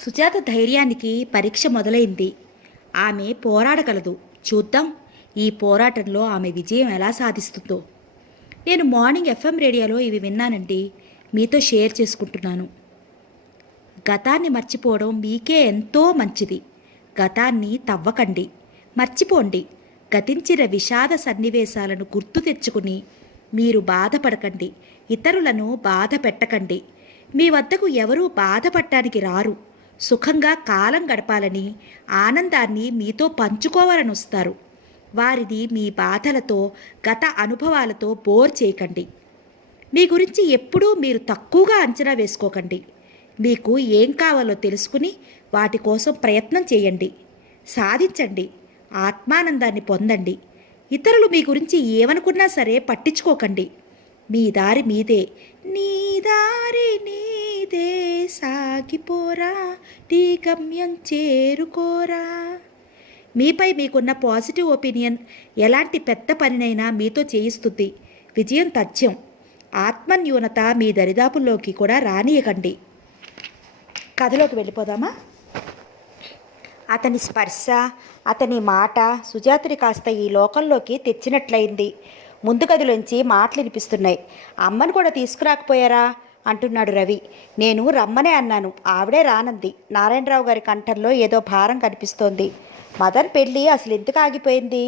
సుజాత ధైర్యానికి పరీక్ష మొదలైంది. ఆమె పోరాడగలదు. చూద్దాం ఈ పోరాటంలో ఆమె విజయం ఎలా సాధిస్తుందో. నేను మార్నింగ్ ఎఫ్ఎం రేడియోలో ఇవి విన్నానండి. మీతో షేర్ చేసుకుంటున్నాను. గతాన్ని మర్చిపోవడం మీకే ఎంతో మంచిది. గతాన్ని తవ్వకండి, మర్చిపోండి. గతించిన విషాద సన్నివేశాలను గుర్తు తెచ్చుకుని మీరు బాధపడకండి. ఇతరులను బాధ పెట్టకండి. మీ వద్దకు ఎవరూ బాధపడటానికి రారు. సుఖంగా కాలం గడపాలని, ఆనందాన్ని మీతో పంచుకోవాలని వస్తారు. వారిని మీ బాధలతో, గత అనుభవాలతో బోర్ చేయకండి. మీ గురించి ఎప్పుడూ మీరు తక్కువగా అంచనా వేసుకోకండి. మీకు ఏం కావాలో తెలుసుకుని వాటి కోసం ప్రయత్నం చేయండి. సాధించండి. ఆత్మానందాన్ని పొందండి. ఇతరులు మీ గురించి ఏమనుకున్నా సరే పట్టించుకోకండి. మీ దారి మీదే. నీ దారి నీదే సాగిపోరా, నీ గమ్యం చేరుకోరా. మీపై మీకున్న పాజిటివ్ ఒపీనియన్ ఎలాంటి పెద్ద పనినైనా మీతో చేయిస్తుంది. విజయం తథ్యం. ఆత్మన్యూనత మీ దరిదాపుల్లోకి కూడా రానియకండి. కథలోకి వెళ్ళిపోదామా? అతని స్పర్శ, అతని మాట సుజాతని కాస్త ఈ లోకంలోకి తెచ్చినట్లయింది. ముందు గదిలోంచి మాటలు వినిపిస్తున్నాయి. అమ్మను కూడా తీసుకురాకపోయారా అంటున్నాడు రవి. నేను రమ్మనే అన్నాను, ఆవిడే రానంది. నారాయణరావు గారి కంఠంలో ఏదో భారం కనిపిస్తోంది. మదన్ పెళ్ళి అసలు ఎందుకు ఆగిపోయింది?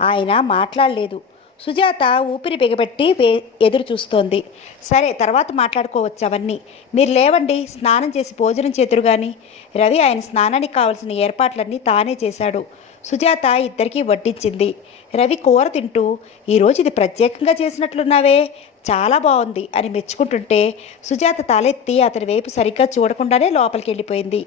ఆయన మాట్లాడలేదు. సుజాత ఊపిరి బిగబెట్టి ఎదురు చూస్తోంది. సరే, తర్వాత మాట్లాడుకోవచ్చు అవన్నీ. మీరు లేవండి, స్నానం చేసి భోజనం చేతురు గాని. రవి ఆయన స్నానానికి కావలసిన ఏర్పాట్లన్నీ తానే చేశాడు. సుజాత ఇద్దరికీ వడ్డించింది. రవి కూర తింటూ, ఈరోజు ఇది ప్రత్యేకంగా చేసినట్లున్నావే, చాలా బాగుంది అని మెచ్చుకుంటుంటే సుజాత తలెత్తి అతని వైపు సరిగ్గా చూడకుండానే లోపలికి వెళ్ళిపోయింది.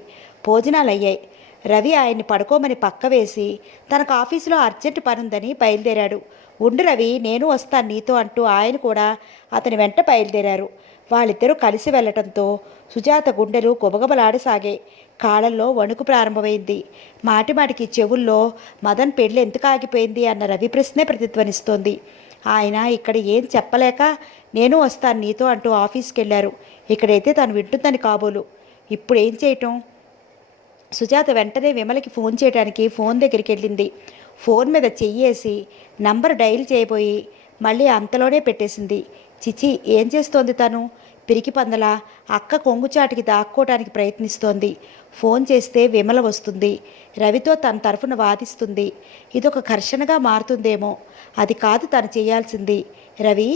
భోజనాలు అయ్యాయి. రవి ఆయన్ని పడుకోమని పక్క వేసి తనకు ఆఫీసులో అర్జెంటు పనుందని బయలుదేరాడు. ఉండు రవి, నేను వస్తాను నీతో అంటూ ఆయన కూడా అతని వెంట బయలుదేరారు. వాళ్ళిద్దరూ కలిసి వెళ్లటంతో సుజాత గుండెలు గుబగబలాడసాగాయి. కాళ్ళల్లో వణుకు ప్రారంభమైంది. మాటిమాటికి చెవుల్లో మదన్ పెళ్ళి ఎందుకు ఆగిపోయింది అన్న రవి ప్రశ్నే ప్రతిధ్వనిస్తోంది. ఆయన ఇక్కడ ఏం చెప్పలేక నేను వస్తాను నీతో అంటూ ఆఫీస్కి వెళ్ళారు. ఇక్కడైతే తను వింటుందని కాబోలు. ఇప్పుడు ఏం చేయటం? సుజాత వెంటనే విమలకి ఫోన్ చేయడానికి ఫోన్ దగ్గరికి వెళ్ళింది. ఫోన్ మీద చెయ్యేసి నంబర్ డైల్ చేయబోయి మళ్ళీ అంతలోనే పెట్టేసింది. చిచి, ఏం చేస్తోంది తను? పిరికి పందలా అక్క కొంగుచాటికి దాక్కోవడానికి ప్రయత్నిస్తోంది. ఫోన్ చేస్తే విమల వస్తుంది. రవితో తన తరఫున వాదిస్తుంది. ఇదొక ఘర్షణగా మారుతుందేమో. అది కాదు తను చేయాల్సింది. రవి,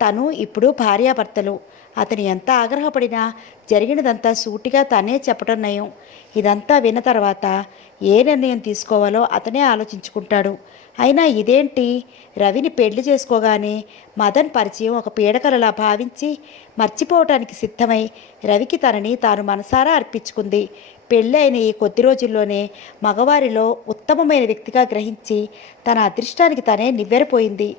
తను ఇప్పుడు భార్యాభర్తలు. అతను ఎంత ఆగ్రహపడినా జరిగినదంతా సూటిగా తనే చెప్పడం నయం. ఇదంతా విన్న తర్వాత ఏ నిర్ణయం తీసుకోవాలో అతనే ఆలోచించుకుంటాడు. అయినా ఇదేంటి, రవిని పెళ్లి చేసుకోగానే మదన్ పరిచయం ఒక పీడకలలా భావించి మర్చిపోవటానికి సిద్ధమై రవికి తనని తాను మనసారా అర్పించుకుంది. పెళ్ళి అయిన ఈ కొద్ది రోజుల్లోనే మగవారిలో ఉత్తమమైన వ్యక్తిగా గ్రహించి తన అదృష్టానికి తనే నివ్వెరపోయింది.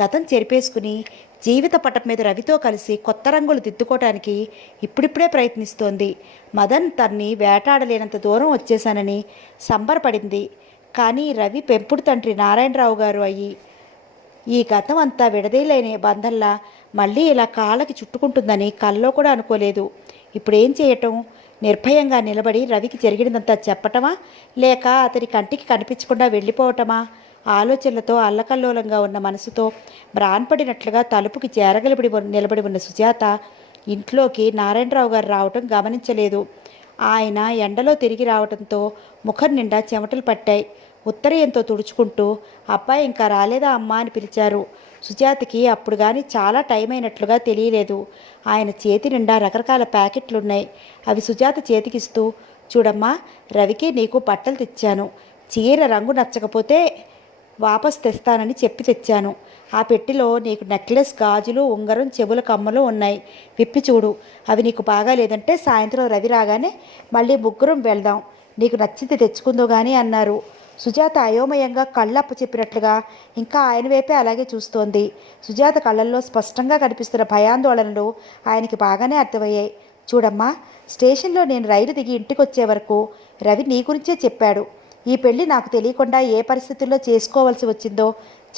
గతం చెరిపేసుకుని జీవిత పటం మీద రవితో కలిసి కొత్త రంగులు దిద్దుకోవటానికి ఇప్పుడిప్పుడే ప్రయత్నిస్తోంది. మదన్ తన్ని వేటాడలేనంత దూరం వచ్చేశానని సంబరపడింది. కానీ రవి పెంపుడు తండ్రి నారాయణరావు గారు అయ్యి ఈ గతం అంతా విడదీయలేని బంధంలా మళ్ళీ ఇలా కాళ్ళకి చుట్టుకుంటుందని కల్లో కూడా అనుకోలేదు. ఇప్పుడేం చేయటం? నిర్భయంగా నిలబడి రవికి జరిగినదంతా చెప్పటమా, లేక అతని కంటికి కనిపించకుండా వెళ్ళిపోవటమా? ఆలోచనలతో అల్లకల్లోలంగా ఉన్న మనసుతో బ్రాన్పడినట్లుగా తలుపుకి చేరగలిబడి నిలబడి ఉన్న సుజాత ఇంట్లోకి నారాయణరావు గారు రావటం గమనించలేదు. ఆయన ఎండలో తిరిగి రావడంతో ముఖం నిండా చెమటలు పట్టాయి. ఉత్తరీయంతో తుడుచుకుంటూ, అబ్బాయి ఇంకా రాలేదా అమ్మా అని పిలిచారు. సుజాతకి అప్పుడు కానీ చాలా టైం అయినట్లుగా తెలియలేదు. ఆయన చేతి నిండా రకరకాల ప్యాకెట్లున్నాయి. అవి సుజాత చేతికిస్తూ, చూడమ్మా, రవికి నీకు బట్టలు తెచ్చాను. చీర రంగు నచ్చకపోతే వాపస్ తెస్తానని చెప్పి తెచ్చాను. ఆ పెట్టిలో నీకు నెక్లెస్, గాజులు, ఉంగరం, చెవుల కమ్మలు ఉన్నాయి. విప్పి చూడు. అవి నీకు బాగా లేదంటే సాయంత్రం రవి రాగానే మళ్ళీ ముగ్గురం వెళ్దాం. నీకు నచ్చింది తెచ్చుకుందో కానీ అన్నారు. సుజాత అయోమయంగా కళ్ళప్పు చెప్పినట్లుగా ఇంకా ఆయన వైపే అలాగే చూస్తోంది. సుజాత కళ్ళల్లో స్పష్టంగా కనిపిస్తున్న భయాందోళనలు ఆయనకి బాగానే అర్థమయ్యాయి. చూడమ్మా, స్టేషన్లో నేను రైలు దిగి ఇంటికి వచ్చే వరకు రవి నీ గురించే చెప్పాడు. ఈ పెళ్ళి నాకు తెలియకుండా ఏ పరిస్థితుల్లో చేసుకోవాల్సి వచ్చిందో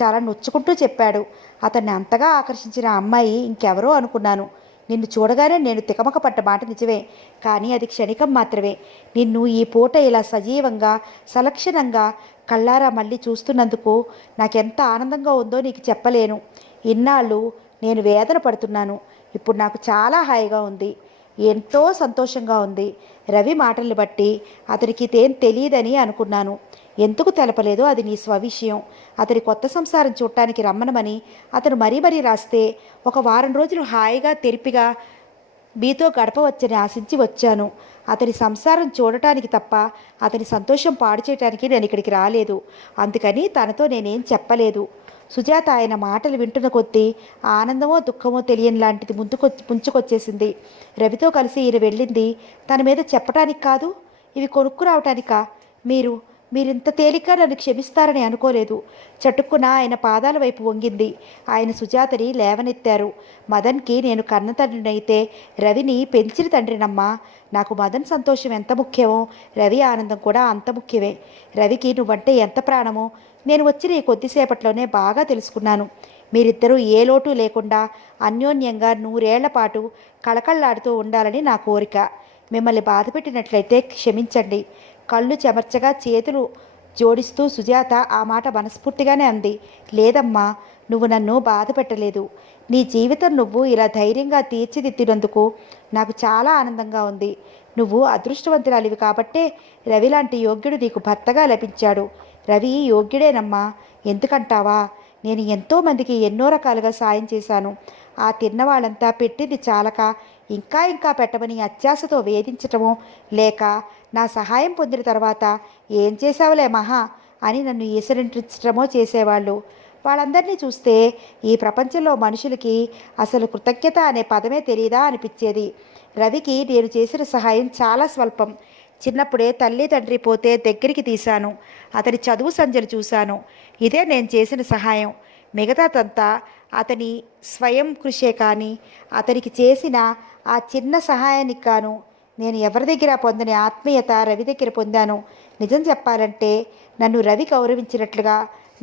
చాలా నొచ్చుకుంటూ చెప్పాడు. అతన్ని అంతగా ఆకర్షించిన అమ్మాయి ఇంకెవరో అనుకున్నాను. నిన్ను చూడగానే నేను తికమక పడ్డ మాట నిజమే, కానీ అది క్షణికం మాత్రమే. నిన్ను ఈ పూట ఇలా సజీవంగా సలక్షణంగా కళ్ళారా మళ్ళీ చూస్తున్నందుకు నాకెంత ఆనందంగా ఉందో నీకు చెప్పలేను. ఇన్నాళ్ళు నేను వేదన పడుతున్నాను, ఇప్పుడు నాకు చాలా హాయిగా ఉంది, ఎంతో సంతోషంగా ఉంది. రవి మాటల్ని బట్టి అతనికి ఇదేం తెలియదని అనుకున్నాను. ఎందుకు తెలపలేదో అది నీ స్వవిషయం. అతని కొత్త సంసారం చూడటానికి రమ్మనమని అతను మరీ మరీ రాస్తే ఒక వారం రోజులు హాయిగా తెరిపిగా మీతో గడపవచ్చని ఆశించి వచ్చాను. అతని సంసారం చూడటానికి తప్ప అతని సంతోషం పాడు చేయటానికి నేను ఇక్కడికి రాలేదు. అందుకని తనతో నేనేం చెప్పలేదు. సుజాత ఆయన మాటలు వింటున్న కొద్దీ ఆనందమో దుఃఖమో తెలియని లాంటిది ముంచుకొచ్చేసింది. రవితో కలిసి ఈయన వెళ్ళింది తన మీద చెప్పటానికి కాదు, ఇవి కొనుక్కురావటానికా? మీరింత తేలిగ్గా నన్ను క్షమిస్తారని అనుకోలేదు. చటుక్కున ఆయన పాదాల వైపు వంగింది. ఆయన సుజాతని లేవనెత్తారు. మదన్కి నేను కన్న తండ్రినైతే రవిని పెంచిన తండ్రినమ్మా. నాకు మదన్ సంతోషం ఎంత ముఖ్యమో రవి ఆనందం కూడా అంత ముఖ్యమే. రవికి నువ్వంటే ఎంత ప్రాణమో నేను వచ్చిన ఈ కొద్దిసేపట్లోనే బాగా తెలుసుకున్నాను. మీరిద్దరూ ఏ లోటు లేకుండా అన్యోన్యంగా 100 ఏళ్ల పాటు కళకళలాడుతూ ఉండాలని నా కోరిక. మిమ్మల్ని బాధపెట్టినట్లయితే క్షమించండి. కళ్ళు చెమర్చగా చేతులు జోడిస్తూ సుజాత ఆ మాట మనస్ఫూర్తిగానే అంది. లేదమ్మా, నువ్వు నన్ను బాధ పెట్టలేదు. నీ జీవితం నువ్వు ఇలా ధైర్యంగా తీర్చిదిద్దినందుకు నాకు చాలా ఆనందంగా ఉంది. నువ్వు అదృష్టవంతురాలివి కాబట్టే రవి లాంటి యోగ్యుడు నీకు భర్తగా లభించాడు. రవి యోగ్యుడేనమ్మా. ఎందుకంటావా? నేను ఎంతోమందికి ఎన్నో రకాలుగా సాయం చేశాను. ఆ తిన్నవాళ్ళంతా పెట్టింది చాలక ఇంకా ఇంకా పెట్టమని అత్యాశతో వేధించటమో, లేక నా సహాయం పొందిన తర్వాత ఏం చేశావులే మహా అని నన్ను ఈసరించడమో చేసేవాళ్ళు. వాళ్ళందరినీ చూస్తే ఈ ప్రపంచంలో మనుషులకి అసలు కృతజ్ఞత అనే పదమే తెలియదా అనిపించేది. రవికి నేను చేసిన సహాయం చాలా స్వల్పం. చిన్నప్పుడే తల్లి తండ్రి పోతే దగ్గరికి తీశాను. అతని చదువు సంధ్యలు చూశాను. ఇదే నేను చేసిన సహాయం. మిగతాదంతా అతని స్వయం కృషే. కానీ అతనికి చేసిన ఆ చిన్న సహాయానికి గాను నేను ఎవరి దగ్గర పొందని ఆత్మీయత రవి దగ్గర పొందాను. నిజం చెప్పాలంటే నన్ను రవి గౌరవించినట్లుగా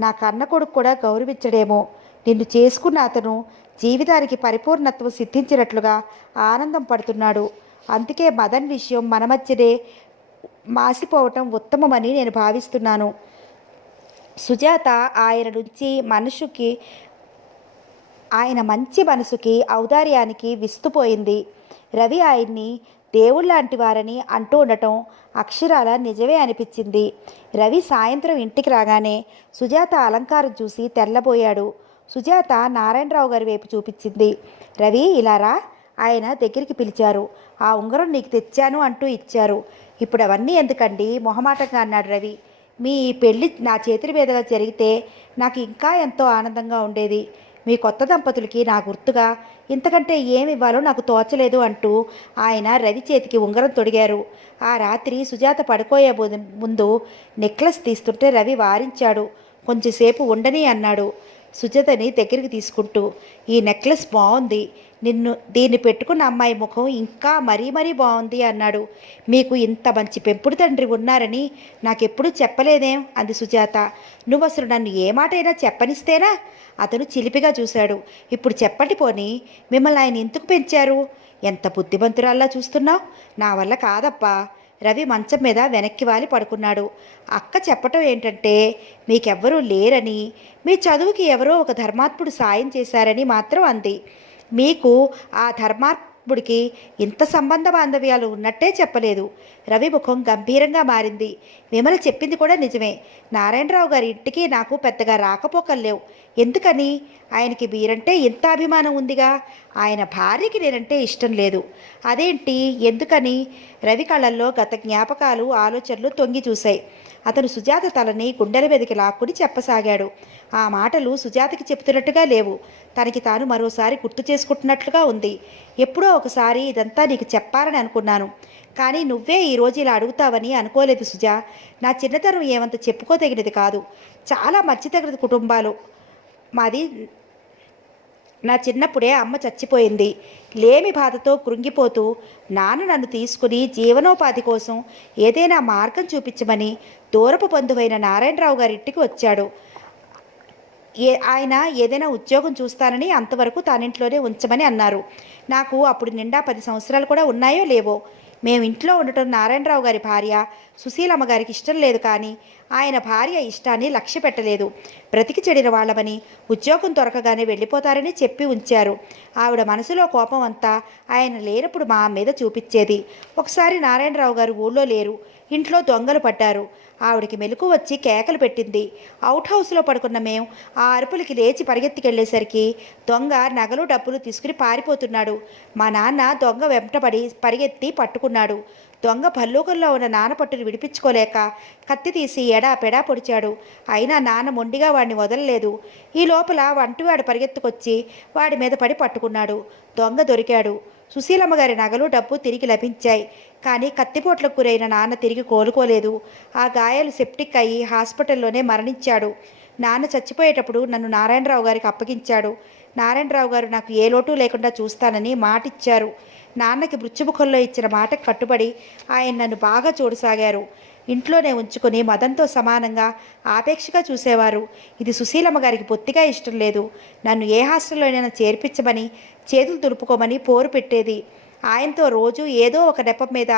నా కన్న కొడుకు కూడా గౌరవించడేమో. నిన్ను చేసుకున్న అతను జీవితానికి పరిపూర్ణత్వం సిద్ధించినట్లుగా ఆనందం పడుతున్నాడు. అందుకే మదన్ విషయం మన మధ్యనే మాసిపోవటం ఉత్తమమని నేను భావిస్తున్నాను. సుజాత ఆయన మంచి మనసుకి ఔదార్యానికి విస్తుపోయింది. రవి ఆయన్ని దేవుళ్ళంటి వారని అంటూ ఉండటం అక్షరాల నిజమే అనిపించింది. రవి సాయంత్రం ఇంటికి రాగానే సుజాత అలంకారం చూసి తెల్లబోయాడు. సుజాత నారాయణరావు గారి వైపు చూపించింది. రవి ఇలా రా. ఆయన దగ్గరికి పిలిచారు. ఆ ఉంగరం నీకు తెచ్చాను అంటూ ఇచ్చారు. ఇప్పుడు అవన్నీ ఎందుకండి మొహమాటంగా అన్నాడు రవి. మీ పెళ్ళి నా చేతుల మీదుగా జరిగితే నాకు ఇంకా ఎంతో ఆనందంగా ఉండేది. మీ కొత్త దంపతులకి నా గుర్తుగా ఇంతకంటే ఏమి ఇవ్వాలో నాకు తోచలేదు అంటూ ఆయన రవి చేతికి ఉంగరం తొడిగారు. ఆ రాత్రి సుజాత పడుకోయే ముందు నెక్లెస్ తీస్తుంటే రవి వారించాడు. కొంచెంసేపు ఉండని అన్నాడు సుజాతని దగ్గరికి తీసుకుంటూ. ఈ నెక్లెస్ బాగుంది, దీన్ని పెట్టుకున్న అమ్మాయి ముఖం ఇంకా మరీ మరీ బాగుంది అన్నాడు. మీకు ఇంత మంచి పెంపుడు తండ్రి ఉన్నారని నాకెప్పుడూ చెప్పలేదేం అంది సుజాత. నువ్వు అసలు నన్ను ఏ మాటైనా చెప్పనిస్తేనా? అతను చిలిపిగా చూశాడు. ఇప్పుడు చెప్పండి పోనీ, మిమ్మల్ని ఆయన ఎందుకు పెంచారు? ఎంత బుద్ధిమంతురాల్లా చూస్తున్నావు. నా వల్ల కాదప్పా. రవి మంచం మీద వెనక్కి వాలి పడుకున్నాడు. అక్క చెప్పటం ఏంటంటే మీకెవ్వరూ లేరని, మీ చదువుకి ఎవరో ఒక ధర్మాత్ముడు సాయం చేశారని మాత్రం అంది. మీకు ఆ ధర్మాత్ముడికి ఇంత సంబంధ బాంధవ్యాలు ఉన్నట్టే చెప్పలేదు. రవి ముఖం గంభీరంగా మారింది. విమల చెప్పింది కూడా నిజమే. నారాయణరావు గారి ఇంటికి నాకు పెద్దగా రాకపోకల్లేవు. ఎందుకని? ఆయనకి మీరంటే ఇంత అభిమానం ఉందిగా. ఆయన భార్యకి నేనంటే ఇష్టం లేదు. అదేంటి, ఎందుకని? రవి కళ్ళల్లో గత జ్ఞాపకాలు ఆలోచనలు తొంగి చూశాయి. అతను సుజాత తలని గుండెల మీదకి లాక్కుని చెప్పసాగాడు. ఆ మాటలు సుజాతకి చెప్తున్నట్టుగా లేవు. తనకి తాను మరోసారి గుర్తు చేసుకుంటున్నట్లుగా ఉంది. ఎప్పుడో ఒకసారి ఇదంతా నీకు చెప్పాలని అనుకున్నాను, కానీ నువ్వే ఈరోజు ఇలా అడుగుతావని అనుకోలేదు సుజా. నా చిన్నతనం ఏమంత చెప్పుకోదగినది కాదు. చాలా మధ్యతరగతి కుటుంబాలు మాది. నా చిన్నప్పుడే అమ్మ చచ్చిపోయింది. లేమి బాధతో కృంగిపోతూ నాన్న నన్ను తీసుకుని జీవనోపాధి కోసం ఏదైనా మార్గం చూపించమని దూరపు బంధువైన నారాయణరావు గారి ఇంటికి వచ్చాడు. ఆయన ఏదైనా ఉద్యోగం చూస్తానని అంతవరకు తానింట్లోనే ఉంచమని అన్నారు. నాకు అప్పుడు నిండా 10 సంవత్సరాలు కూడా ఉన్నాయో లేవో. మేము ఇంట్లో ఉండటం నారాయణరావు గారి భార్య సుశీలమ్మ గారికి ఇష్టం లేదు, కానీ ఆయన భార్య ఇష్టాన్ని లక్ష్య పెట్టలేదు. బ్రతికి చెడిన వాళ్ళమని, ఉద్యోగం దొరకగానే వెళ్ళిపోతారని చెప్పి ఉంచారు. ఆవిడ మనసులో కోపం అంతా ఆయన లేనప్పుడు మా మీద చూపించేది. ఒకసారి నారాయణరావు గారు ఊళ్ళో లేరు, ఇంట్లో దొంగలు పడ్డారు. ఆవిడికి మెలకు వచ్చి కేకలు పెట్టింది. అవుట్ హౌస్లో పడుకున్న మేము ఆ అరుపులకి లేచి పరిగెత్తికెళ్ళేసరికి దొంగ నగలు డబ్బులు తీసుకుని పారిపోతున్నాడు. మా నాన్న దొంగ వెంటబడి పరిగెత్తి పట్టుకున్నాడు. దొంగ భల్లూకంలో ఉన్న నాన్న పట్టును విడిపించుకోలేక కత్తి తీసి ఎడా పెడా పొడిచాడు. అయినా నాన్న మొండిగా వాడిని వదలలేదు. ఈ లోపల వంటివాడు పరిగెత్తుకొచ్చి వాడి మీద పడి పట్టుకున్నాడు. దొంగ దొరికాడు. సుశీలమ్మ గారి నగలు డబ్బు తిరిగి లభించాయి. కానీ కత్తిపోట్లకు గురైన నాన్న తిరిగి కోలుకోలేదు. ఆ గాయాలు సెప్టిక్ అయ్యి హాస్పిటల్లోనే మరణించాడు. నాన్న చచ్చిపోయేటప్పుడు నన్ను నారాయణరావు గారికి అప్పగించాడు. నారాయణరావు గారు నాకు ఏ లోటు లేకుండా చూస్తానని మాటిచ్చారు. నాన్నకి మృత్యుముఖంలో ఇచ్చిన మాటకు కట్టుబడి ఆయన నన్ను బాగా చూడసాగారు. ఇంట్లోనే ఉంచుకొని మదన్తో సమానంగా ఆపేక్షగా చూసేవారు. ఇది సుశీలమ్మ గారికి బొత్తిగా ఇష్టం లేదు. నన్ను ఏ హాస్టల్లోనైనా చేర్పించమని, చేతులు దులుపుకోమని పోరు పెట్టేది. ఆయనతో రోజు ఏదో ఒక నెపం మీద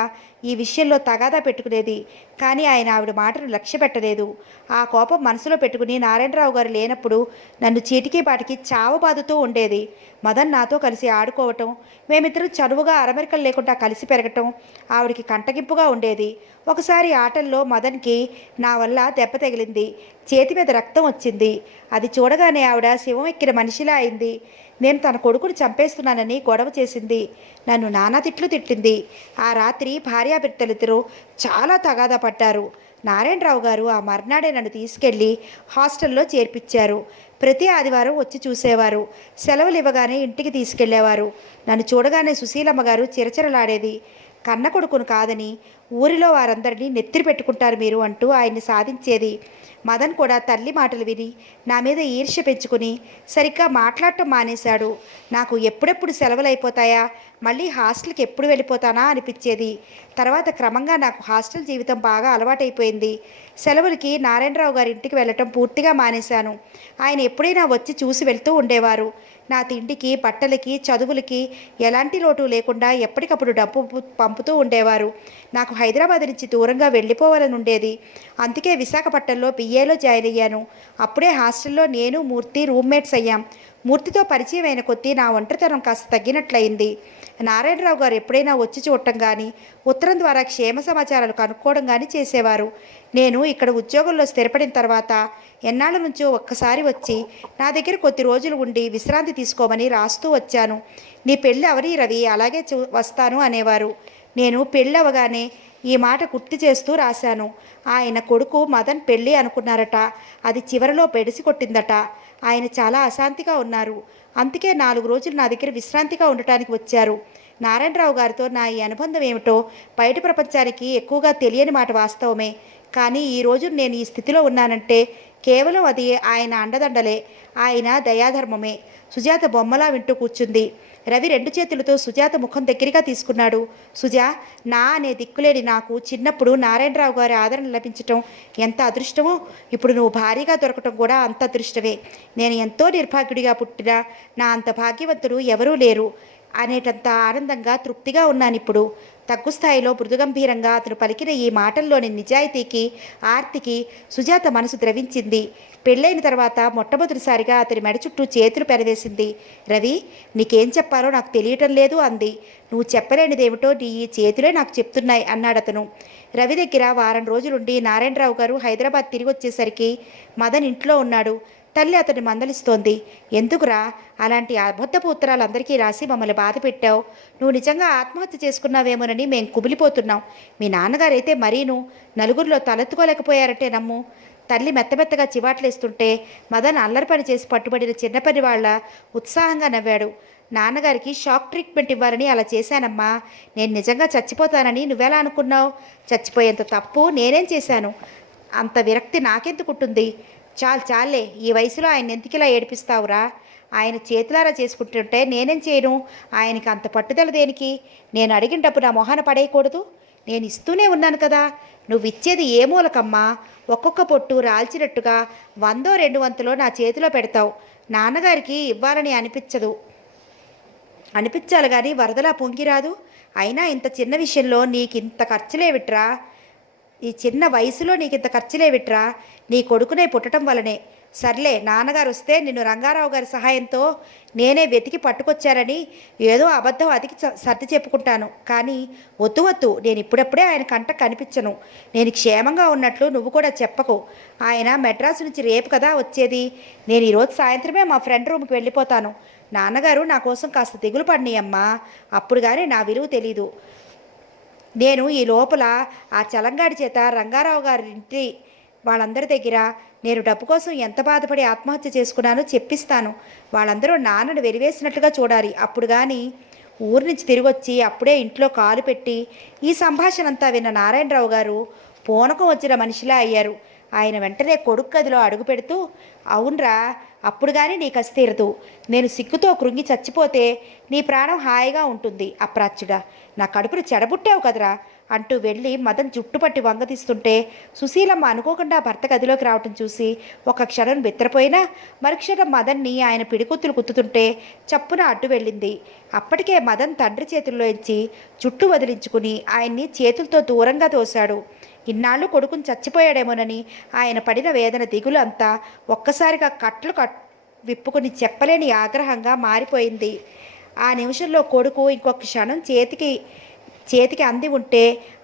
ఈ విషయంలో తగాదా పెట్టుకునేది. కానీ ఆయన ఆవిడ మాటను లక్ష్య పెట్టలేదు. ఆ కోపం మనసులో పెట్టుకుని నారాయణరావు గారు లేనప్పుడు నన్ను చీటికి బాటికి చావబాదుతూ ఉండేది. మదన్ నాతో కలిసి ఆడుకోవటం, మేమిద్దరం చనువుగా అరమరికలు లేకుండా కలిసి పెరగటం ఆవిడికి కంటగింపుగా ఉండేది. ఒకసారి ఆటల్లో మదన్కి నా వల్ల దెబ్బ తగిలింది. చేతి మీద రక్తం వచ్చింది. అది చూడగానే ఆవిడ శివం ఎక్కిన మనిషిలా అయింది. నేను తన కొడుకును చంపేస్తున్నానని గొడవ చేసింది. నన్ను నానా తిట్లు తిట్టింది. ఆ రాత్రి భార్యాభర్తలిద్దరూ చాలా తగాదా పడ్డారు. నారాయణరావు గారు ఆ మర్నాడే నన్ను తీసుకెళ్ళి హాస్టల్లో చేర్పించారు. ప్రతి ఆదివారం వచ్చి చూసేవారు. సెలవులు ఇవ్వగానే ఇంటికి తీసుకెళ్లేవారు. నన్ను చూడగానే సుశీలమ్మ గారు చిరచిరలాడేది. కన్న కొడుకును కాదని ఊరిలో వారందరినీ నెత్తిరి పెట్టుకుంటారు మీరు అంటూ ఆయన్ని సాధించేది. మదన్ కూడా తల్లి మాటలు విని నా మీద ఈర్ష్య పెంచుకుని సరిగ్గా మాట్లాడటం మానేశాడు. నాకు ఎప్పుడెప్పుడు సెలవులు అయిపోతాయా, మళ్ళీ హాస్టల్కి ఎప్పుడు వెళ్ళిపోతానా అనిపించేది. తర్వాత క్రమంగా నాకు హాస్టల్ జీవితం బాగా అలవాటైపోయింది. సెలవులకి నారాయణరావు గారి ఇంటికి వెళ్ళటం పూర్తిగా మానేశాను. ఆయన ఎప్పుడైనా వచ్చి చూసి వెళ్తూ ఉండేవారు. నా తిండికి, బట్టలకి, చదువులకి ఎలాంటి లోటు లేకుండా ఎప్పటికప్పుడు డబ్బు పంపుతూ ఉండేవారు. నాకు హైదరాబాద్ నుంచి దూరంగా వెళ్ళిపోవాలని ఉండేది. అందుకే విశాఖపట్నంలో బిఏలో జాయిన్ అయ్యాను. అప్పుడే హాస్టల్లో నేను మూర్తి రూమ్మేట్స్ అయ్యాం. మూర్తితో పరిచయం అయిన కొద్దీ నా ఒంటరితనం కాస్త తగ్గినట్లయింది. నారాయణరావు గారు ఎప్పుడైనా వచ్చి చూడటం కానీ, ఉత్తరం ద్వారా క్షేమ సమాచారాలు కనుక్కోవడం కానీ చేసేవారు. నేను ఇక్కడ ఉద్యోగంలో స్థిరపడిన తర్వాత ఎన్నాళ్ళ నుంచో ఒక్కసారి వచ్చి నా దగ్గర కొద్ది రోజులు ఉండి విశ్రాంతి తీసుకోమని రాస్తూ వచ్చాను. నీ పెళ్ళి అవని రవి, అలాగే వస్తాను అనేవారు. నేను పెళ్ళి అవగానే ఈ మాట గుర్తు చేస్తూ రాశాను. ఆయన కొడుకు మదన్ పెళ్ళి అనుకున్నారట. అది చివరిలో బెడిసి కొట్టిందట. ఆయన చాలా అశాంతిగా ఉన్నారు. అందుకే 4 రోజులు నా దగ్గర విశ్రాంతిగా ఉండటానికి వచ్చారు. నారాయణరావు గారితో నా ఈ అనుబంధం ఏమిటో బయట ప్రపంచానికి ఎక్కువగా తెలియని మాట వాస్తవమే. కానీ ఈరోజు నేను ఈ స్థితిలో ఉన్నానంటే కేవలం అది ఆయన అండదండలే, ఆయన దయాధర్మమే. సుజాత బొమ్మలా వింటూ కూర్చుంది. రవి 2 చేతులతో సుజాత ముఖం దగ్గరగా తీసుకున్నాడు. సుజా, నా అనే దిక్కులేని నాకు చిన్నప్పుడు నారాయణరావు గారి ఆదరణ లభించటం ఎంత అదృష్టమో, ఇప్పుడు నువ్వు భారీగా దొరకటం కూడా అంత అదృష్టమే. నేను ఎంతో నిర్భాగ్యుడిగా పుట్టినా నా అంత భాగ్యవంతుడు ఎవరూ లేరు అనేటంత ఆనందంగా, తృప్తిగా ఉన్నానిప్పుడు. తగ్గు స్థాయిలో మృదుగంభీరంగా అతను పలికిన ఈ మాటల్లోని నిజాయితీకి, ఆర్తికి సుజాత మనసు ద్రవించింది. పెళ్ళైన తర్వాత మొట్టమొదటిసారిగా అతని మెడ చుట్టూ చేతులు పెరవేసింది. రవి, నీకేం చెప్పాలో నాకు తెలియటం లేదు అంది. నువ్వు చెప్పలేనిదేమిటో నీ ఈ చేతులే నాకు చెప్తున్నాయి అన్నాడతను. రవి దగ్గర వారం రోజులుండి నారాయణరావు గారు హైదరాబాద్ తిరిగి వచ్చేసరికి మదన్ ఇంట్లో ఉన్నాడు. తల్లి అతన్ని మందలిస్తోంది. ఎందుకురా అలాంటి అబద్ధపు ఉత్తరాలు అందరికీ రాసి మమ్మల్ని బాధ పెట్టావు? నువ్వు నిజంగా ఆత్మహత్య చేసుకున్నావేమోనని మేము కుమిలిపోతున్నాం. మీ నాన్నగారైతే మరీను నలుగురిలో తలెత్తుకోలేకపోయారంటే నమ్ము. తల్లి మెత్తమెత్తగా చివాట్లేస్తుంటే మదన్ అల్లరి పని చేసి పట్టుబడిన చిన్నపని వాళ్ళ ఉత్సాహంగా నవ్వాడు. నాన్నగారికి షాక్ ట్రీట్మెంట్ ఇవ్వాలని అలా చేశానమ్మా. నేను నిజంగా చచ్చిపోతానని నువ్వెలా అనుకున్నావు? చచ్చిపోయేంత తప్పు నేనేం చేశాను? అంత విరక్తి నాకెందుకుంటుంది? చాలే, ఈ వయసులో ఆయన ఎందుకిలా ఏడిపిస్తావురా? ఆయన చేతులారా చేసుకుంటుంటే నేనేం చేయను? ఆయనకి అంత పట్టుదల దేనికి? నేను అడిగిన డబ్బు నా మొహాన పడేయకూడదు? నేను ఇస్తూనే ఉన్నాను కదా. నువ్వు ఇచ్చేది ఏ మూలకమ్మా? ఒక్కొక్క పొట్టు రాల్చినట్టుగా 100 200 నా చేతిలో పెడతావు. నాన్నగారికి ఇవ్వాలని అనిపించాలి కానీ వరదలా పొంగిరాదు. అయినా ఇంత చిన్న విషయంలో నీకింత ఖర్చులేవిట్రా? ఈ చిన్న వయసులో నీకింత ఖర్చులేవిట్రా? నీ కొడుకునే పుట్టడం వల్లనే. సర్లే, నాన్నగారు వస్తే నిన్ను రంగారావు గారి సహాయంతో నేనే వెతికి పట్టుకొచ్చారని ఏదో అబద్ధం అతికి సర్ది చెప్పుకుంటాను. కానీ వద్దు వద్దు, నేను ఇప్పుడప్పుడే ఆయన కంట కనిపించను. నేను క్షేమంగా ఉన్నట్లు నువ్వు కూడా చెప్పకు. ఆయన మెడ్రాస్ నుంచి రేపు కదా వచ్చేది. నేను ఈరోజు సాయంత్రమే మా ఫ్రెండ్ రూమ్కి వెళ్ళిపోతాను. నాన్నగారు నా కోసం కాస్త దిగులు పడినాయమ్మా. అప్పుడు కానీ నా విలువ తెలీదు. నేను ఈ లోపల ఆ చలంగాడి చేత రంగారావు గారి ఇంటి వాళ్ళందరి దగ్గర నేను డబ్బు కోసం ఎంత బాధపడి ఆత్మహత్య చేసుకున్నానో చెప్పిస్తాను. వాళ్ళందరూ నాన్నను వెలివేసినట్లుగా చూడాలి. అప్పుడు కానీ ఊరి నుంచి తిరిగొచ్చి అప్పుడే ఇంట్లో కాలు పెట్టి ఈ సంభాషణ అంతా విన్న నారాయణరావు గారు పూనకం వచ్చిన మనిషిలా అయ్యారు. ఆయన వెంటనే కొడుకు గదిలో అడుగు పెడుతూ, అవునరా, అప్పుడు కానీ నీ కసి తీరదు. నేను సిగ్గుతో కృంగి చచ్చిపోతే నీ ప్రాణం హాయిగా ఉంటుంది. అప్రాచ్యుడా, నా కడుపును చెడబుట్టావు కదరా అంటూ వెళ్ళి మదన్ జుట్టుపట్టి వంగతీస్తుంటే సుశీలమ్మ అనుకోకుండా భర్త గదిలోకి రావటం చూసి ఒక క్షణం బెత్తరపోయినా మరుక్షణం మదన్ని ఆయన పిడికుత్తులు కుత్తుతుంటే చప్పున అడ్డు వెళ్ళింది. అప్పటికే మదన్ తండ్రి చేతుల్లో ఇచ్చి జుట్టు వదిలించుకుని ఆయన్ని చేతులతో దూరంగా తోశాడు. ఇన్నాళ్ళు కొడుకుని చచ్చిపోయాడేమోనని ఆయన పడిన వేదన దిగులు అంతా ఒక్కసారిగా విప్పుకుని చెప్పలేని ఆగ్రహంగా మారిపోయింది. ఆ నిమిషంలో కొడుకు ఇంకొక క్షణం చేతికి అంది ఉంటే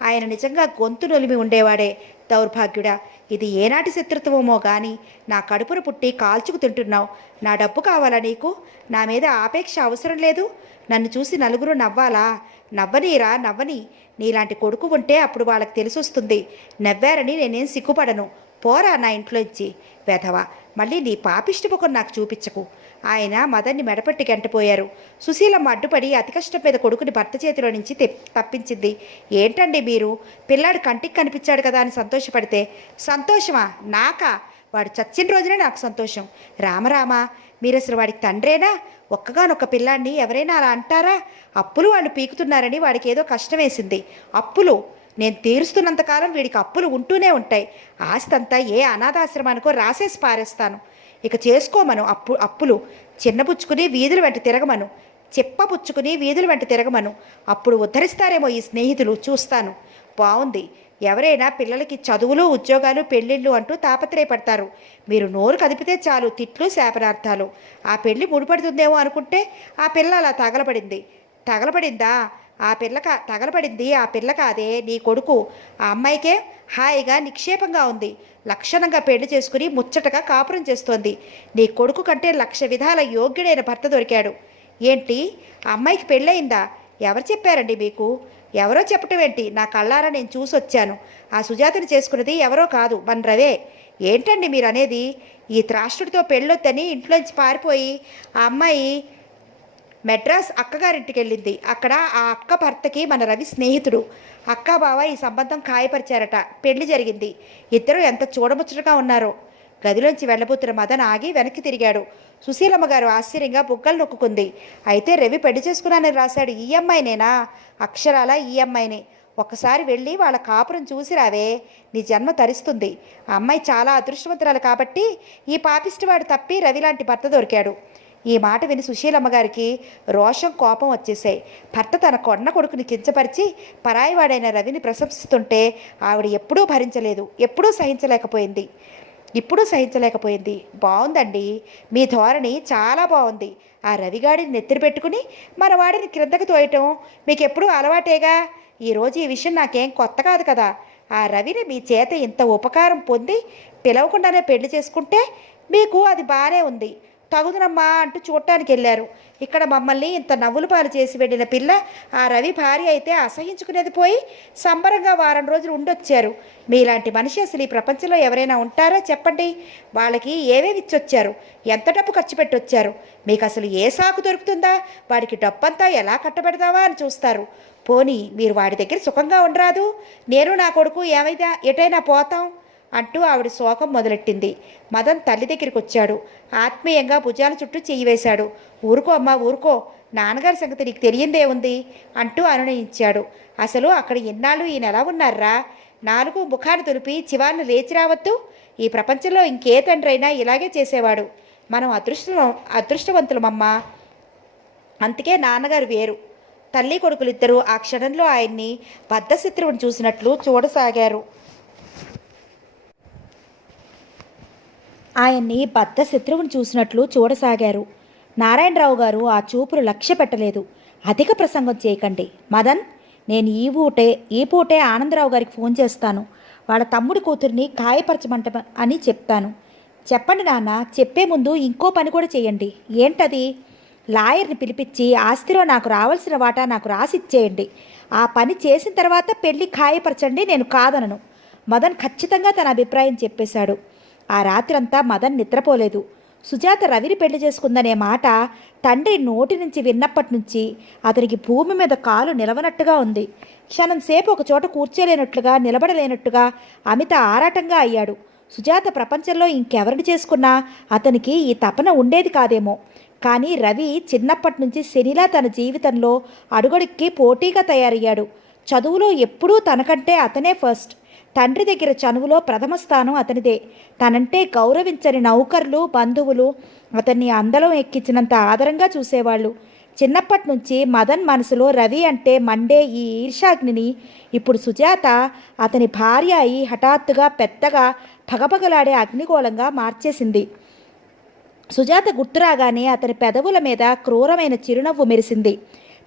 ఆయన నిజంగా గొంతు నొలిమి ఉండేవాడే. దౌర్భాగ్యుడా, ఇది ఏనాటి శత్రుత్వమో కానీ నా కడుపును పుట్టి కాల్చుకు తింటున్నావు. నా డబ్బు కావాలా నీకు? నా మీద ఆపేక్ష అవసరం లేదు. నన్ను చూసి నలుగురు నవ్వాలా? నవ్వనీరా, నవ్వని. నీలాంటి కొడుకు ఉంటే అప్పుడు వాళ్ళకి తెలిసొస్తుంది. నవ్వారని నేనేం సిగ్గుపడను. పోరా నా ఇంట్లో ఇచ్చి వెధవా. మళ్ళీ నీ పాపిష్టి ముఖం నాకు చూపించకు. ఆయన మదన్ని మెడపట్టి గంటపోయారు. సుశీలమ్మ అడ్డుపడి అతి కష్టం మీద కొడుకుని భర్త చేతిలో నుంచి తప్పించింది. ఏంటండి మీరు? పిల్లాడు కంటికి కనిపించాడు కదా అని సంతోషపడితే సంతోషమా? నాకా? వాడు చచ్చిన రోజునే నాకు సంతోషం. రామరామా, మీరు అసలు వాడికి తండ్రేనా? ఒక్కగానొక్క పిల్లాడిని ఎవరైనా అలా అంటారా? అప్పులు వాళ్ళు పీకుతున్నారని వాడికి ఏదో కష్టం వేసింది. అప్పులు నేను తీరుస్తున్నంతకాలం వీడికి అప్పులు ఉంటూనే ఉంటాయి. ఆస్తంతా ఏ అనాథాశ్రమానికో రాసేసి పారేస్తాను. ఇక చేసుకోమను అప్పులు. చిన్నపుచ్చుకుని వీధుల వెంట తిరగమను. చెప్పపుచ్చుకుని వీధుల వెంట తిరగమను. అప్పుడు ఉద్ధరిస్తారేమో ఈ స్నేహితులు, చూస్తాను. బాగుంది. ఎవరైనా పిల్లలకి చదువులు, ఉద్యోగాలు, పెళ్ళిళ్ళు అంటూ తాపత్రయపడతారు. మీరు నోరు కదిపితే చాలు తిట్లు, శాపనార్థాలు. ఆ పెళ్ళి ముడిపడుతుందేమో అనుకుంటే ఆ పిల్ల అలా తగలబడిందా? తగలబడింది ఆ పిల్ల కాదే, నీ కొడుకు. ఆ అమ్మాయికే హాయిగా నిక్షేపంగా ఉంది. లక్షణంగా పెళ్లి చేసుకుని ముచ్చటగా కాపురం చేస్తోంది. నీ కొడుకు కంటే 1,00,000 విధాల యోగ్యుడైన భర్త దొరికాడు. ఏంటి, ఆ అమ్మాయికి పెళ్ళయిందా? ఎవరు చెప్పారండి మీకు? ఎవరో చెప్పటం ఏంటి? నా కళ్ళారా నేను చూసొచ్చాను. ఆ సుజాతని చేసుకున్నది ఎవరో కాదు, మన రవే. ఏంటండి మీరు అనేది? ఈ త్రాష్ట్రుడితో పెళ్ళొద్దని ఇంట్లోంచి పారిపోయి ఆ అమ్మాయి మెడ్రాస్ అక్కగారింటికి వెళ్ళింది. అక్కడ ఆ అక్క భర్తకి మన రవి స్నేహితుడు. అక్క బావ ఈ సంబంధం ఖాయపరిచారట. పెళ్లి జరిగింది. ఇద్దరు ఎంత చూడముచ్చటగా ఉన్నారో. గదిలోంచి వెళ్ళబోతున్న మదన్ ఆగి వెనక్కి తిరిగాడు. సుశీలమ్మ గారు ఆశ్చర్యంగా బుగ్గలు నొక్కుంది. అయితే రవి పెళ్లి చేసుకున్నానని రాశాడు. ఈ అమ్మాయినేనా? అక్షరాల ఈ అమ్మాయినే. ఒక్కసారి వెళ్ళి వాళ్ళ కాపురం చూసి రావే, నీ జన్మ తరిస్తుంది. ఆ అమ్మాయి చాలా అదృష్టవంతురాలు కాబట్టి ఈ పాపిష్టివాడు తప్పి రవి లాంటి భర్త దొరికాడు. ఈ మాట విని సుశీలమ్మ గారికి రోషం, కోపం వచ్చేసాయి. భర్త తన కొడుకుని కించపరిచి పరాయివాడైన రవిని ప్రశంసిస్తుంటే ఆవిడ ఎప్పుడూ భరించలేదు, ఎప్పుడూ సహించలేకపోయింది. ఇప్పుడు సహించలేకపోయింది. బాగుందండి, మీ ధోరణి చాలా బాగుంది. ఆ రవిగాడిని నెత్తిరి పెట్టుకుని మన వాడిని క్రిందకు తోయటం మీకు ఎప్పుడూ అలవాటేగా. ఈరోజు ఈ విషయం నాకేం కొత్త కాదు కదా. ఆ రవిని మీ చేత ఇంత ఉపకారం పొంది పిలవకుండానే పెళ్లి చేసుకుంటే మీకు అది బాగానే ఉంది. తగుదునమ్మా అంటూ చూడటానికి వెళ్ళారు. ఇక్కడ మమ్మల్ని ఇంత నవ్వులు పాలు చేసి వెళ్ళిన పిల్ల ఆ రవి భార్య అయితే అసహించుకునేది పోయి సంబరంగా వారం రోజులు ఉండొచ్చారు. మీలాంటి మనిషి అసలు ఈ ప్రపంచంలో ఎవరైనా ఉంటారా చెప్పండి? వాళ్ళకి ఏవేవి ఇచ్చొచ్చారు? ఎంత డబ్బు ఖర్చు పెట్టొచ్చారు? మీకు అసలు ఏ సాకు దొరుకుతుందా? వాడికి డబ్బంతా ఎలా కట్టబెడతావా అని చూస్తారు. పోనీ మీరు వాడి దగ్గర సుఖంగా ఉండరాదు? నేను నా కొడుకు ఏమైనా ఎటైనా పోతాం అంటూ ఆవిడ శోకం మొదలెట్టింది. మదన్ తల్లి దగ్గరికి వచ్చాడు. ఆత్మీయంగా భుజాల చుట్టూ చెయ్యి వేశాడు. ఊరుకో అమ్మా, ఊరుకో. నాన్నగారి సంగతి నీకు తెలియందే ఉంది అంటూ అనునయించాడు. అసలు అక్కడ ఎన్నాళ్ళు ఈయన ఎలా ఉన్నారా? నాలుగు ముఖాన్ని తులిపి చివాలను లేచి రావద్దు. ఈ ప్రపంచంలో ఇంకే తండ్రైనా ఇలాగే చేసేవాడు. మనం అదృష్టవంతులమమ్మా. అందుకే నాన్నగారు వేరు. తల్లి కొడుకులిద్దరూ ఆ క్షణంలో ఆయన్ని బద్ధశత్రువుని చూసినట్లు చూడసాగారు. నారాయణరావు గారు ఆ చూపులు లక్ష్య పెట్టలేదు. అధిక ప్రసంగం చేయకండి మదన్. నేను ఈ పూటే ఆనందరావు గారికి ఫోన్ చేస్తాను. వాళ్ళ తమ్ముడి కూతురిని గాయపరచమంట అని చెప్తాను. చెప్పండి నాన్న. చెప్పే ముందు ఇంకో పని కూడా చేయండి. ఏంటది? లాయర్ని పిలిపించి ఆస్తిలో నాకు రావాల్సిన వాటా నాకు రాసిచ్చేయండి. ఆ పని చేసిన తర్వాత పెళ్ళి ఖాయపరచండి. నేను కాదనను. మదన్ ఖచ్చితంగా తన అభిప్రాయం చెప్పేశాడు. ఆ రాత్రంతా మదన్ నిద్రపోలేదు. సుజాత రవిని పెళ్లి చేసుకుందనే మాట తండ్రి నోటి నుంచి విన్నప్పటి నుంచి అతనికి భూమి మీద కాలు నిలవనట్టుగా ఉంది. క్షణం సేపు ఒకచోట కూర్చోలేనట్లుగా, నిలబడలేనట్టుగా అమిత ఆరాటంగా అయ్యాడు. సుజాత ప్రపంచంలో ఇంకెవరిని చేసుకున్నా అతనికి ఈ తపన ఉండేది కాదేమో. కానీ రవి చిన్నప్పటి నుంచి శనిలా తన జీవితంలో అడుగడుక్కి పోటీగా తయారయ్యాడు. చదువులో ఎప్పుడూ తనకంటే అతనే ఫస్ట్. తండ్రి దగ్గర చనువులో ప్రథమ స్థానం అతనిదే. తనంటే గౌరవించని నౌకర్లు, బంధువులు అతన్ని అందలం ఎక్కించినంత ఆదరంగా చూసేవాళ్ళు. చిన్నప్పటి నుంచి మదన్ మనసులో రవి అంటే మండే ఈ ఈర్ష్యాగ్నిని ఇప్పుడు సుజాత అతని భార్య అయి హఠాత్తుగా పెద్దగా పగపగలాడే అగ్నిగోళంగా మార్చేసింది. సుజాత గుర్తురాగానే అతని పెదవుల మీద క్రూరమైన చిరునవ్వు మెరిసింది.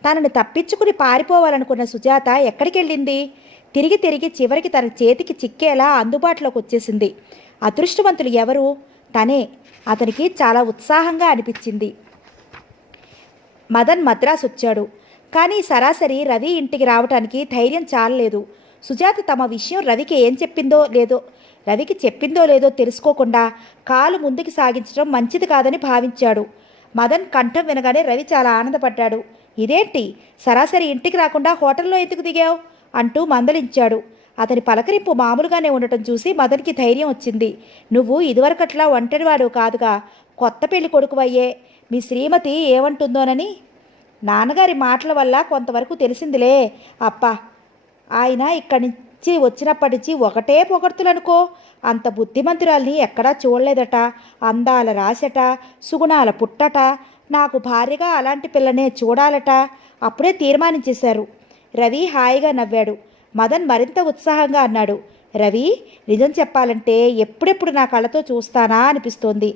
తనను తప్పించుకుని పారిపోవాలనుకున్న సుజాత ఎక్కడికెళ్ళింది? తిరిగి తిరిగి చివరికి తన చేతికి చిక్కేలా అందుబాటులోకి వచ్చేసింది. అదృష్టవంతులు ఎవరు? తనే. అతనికి చాలా ఉత్సాహంగా అనిపించింది. మదన్ మద్రాసు వచ్చాడు. కానీ సరాసరి రవి ఇంటికి రావటానికి ధైర్యం చాలలేదు. సుజాత తమ విషయం రవికి చెప్పిందో లేదో తెలుసుకోకుండా కాలు ముందుకు సాగించడం మంచిది కాదని భావించాడు. మదన్ కంఠం వినగానే రవి చాలా ఆనందపడ్డాడు. ఇదేంటి, సరాసరి ఇంటికి రాకుండా హోటల్లో ఎందుకు దిగావు అంటూ మందలించాడు. అతని పలకరింపు మామూలుగానే ఉండటం చూసి మదన్కి ధైర్యం వచ్చింది. నువ్వు ఇదివరకట్లా ఒంటరివాడు కాదుగా, కొత్త పెళ్లి కొడుకువయ్యే. మీ శ్రీమతి ఏమంటుందోనని. నాన్నగారి మాటల వల్ల కొంతవరకు తెలిసిందిలే. అప్పా, ఆయన ఇక్కడి నుంచి వచ్చినప్పటి నుంచి ఒకటే పొగడ్తులనుకో. అంత బుద్ధిమంతురాల్ని ఎక్కడా చూడలేదట. అందాల రాశట, సుగుణాల పుట్టట. నాకు భార్యగా అలాంటి పిల్లనే చూడాలట. అప్పుడే తీర్మానించేశారు. రవి హాయిగా నవ్వాడు. మదన్ మరింత ఉత్సాహంగా అన్నాడు. రవి, నిజం చెప్పాలంటే ఎప్పుడెప్పుడు నా కళ్ళతో చూస్తానా అనిపిస్తోంది.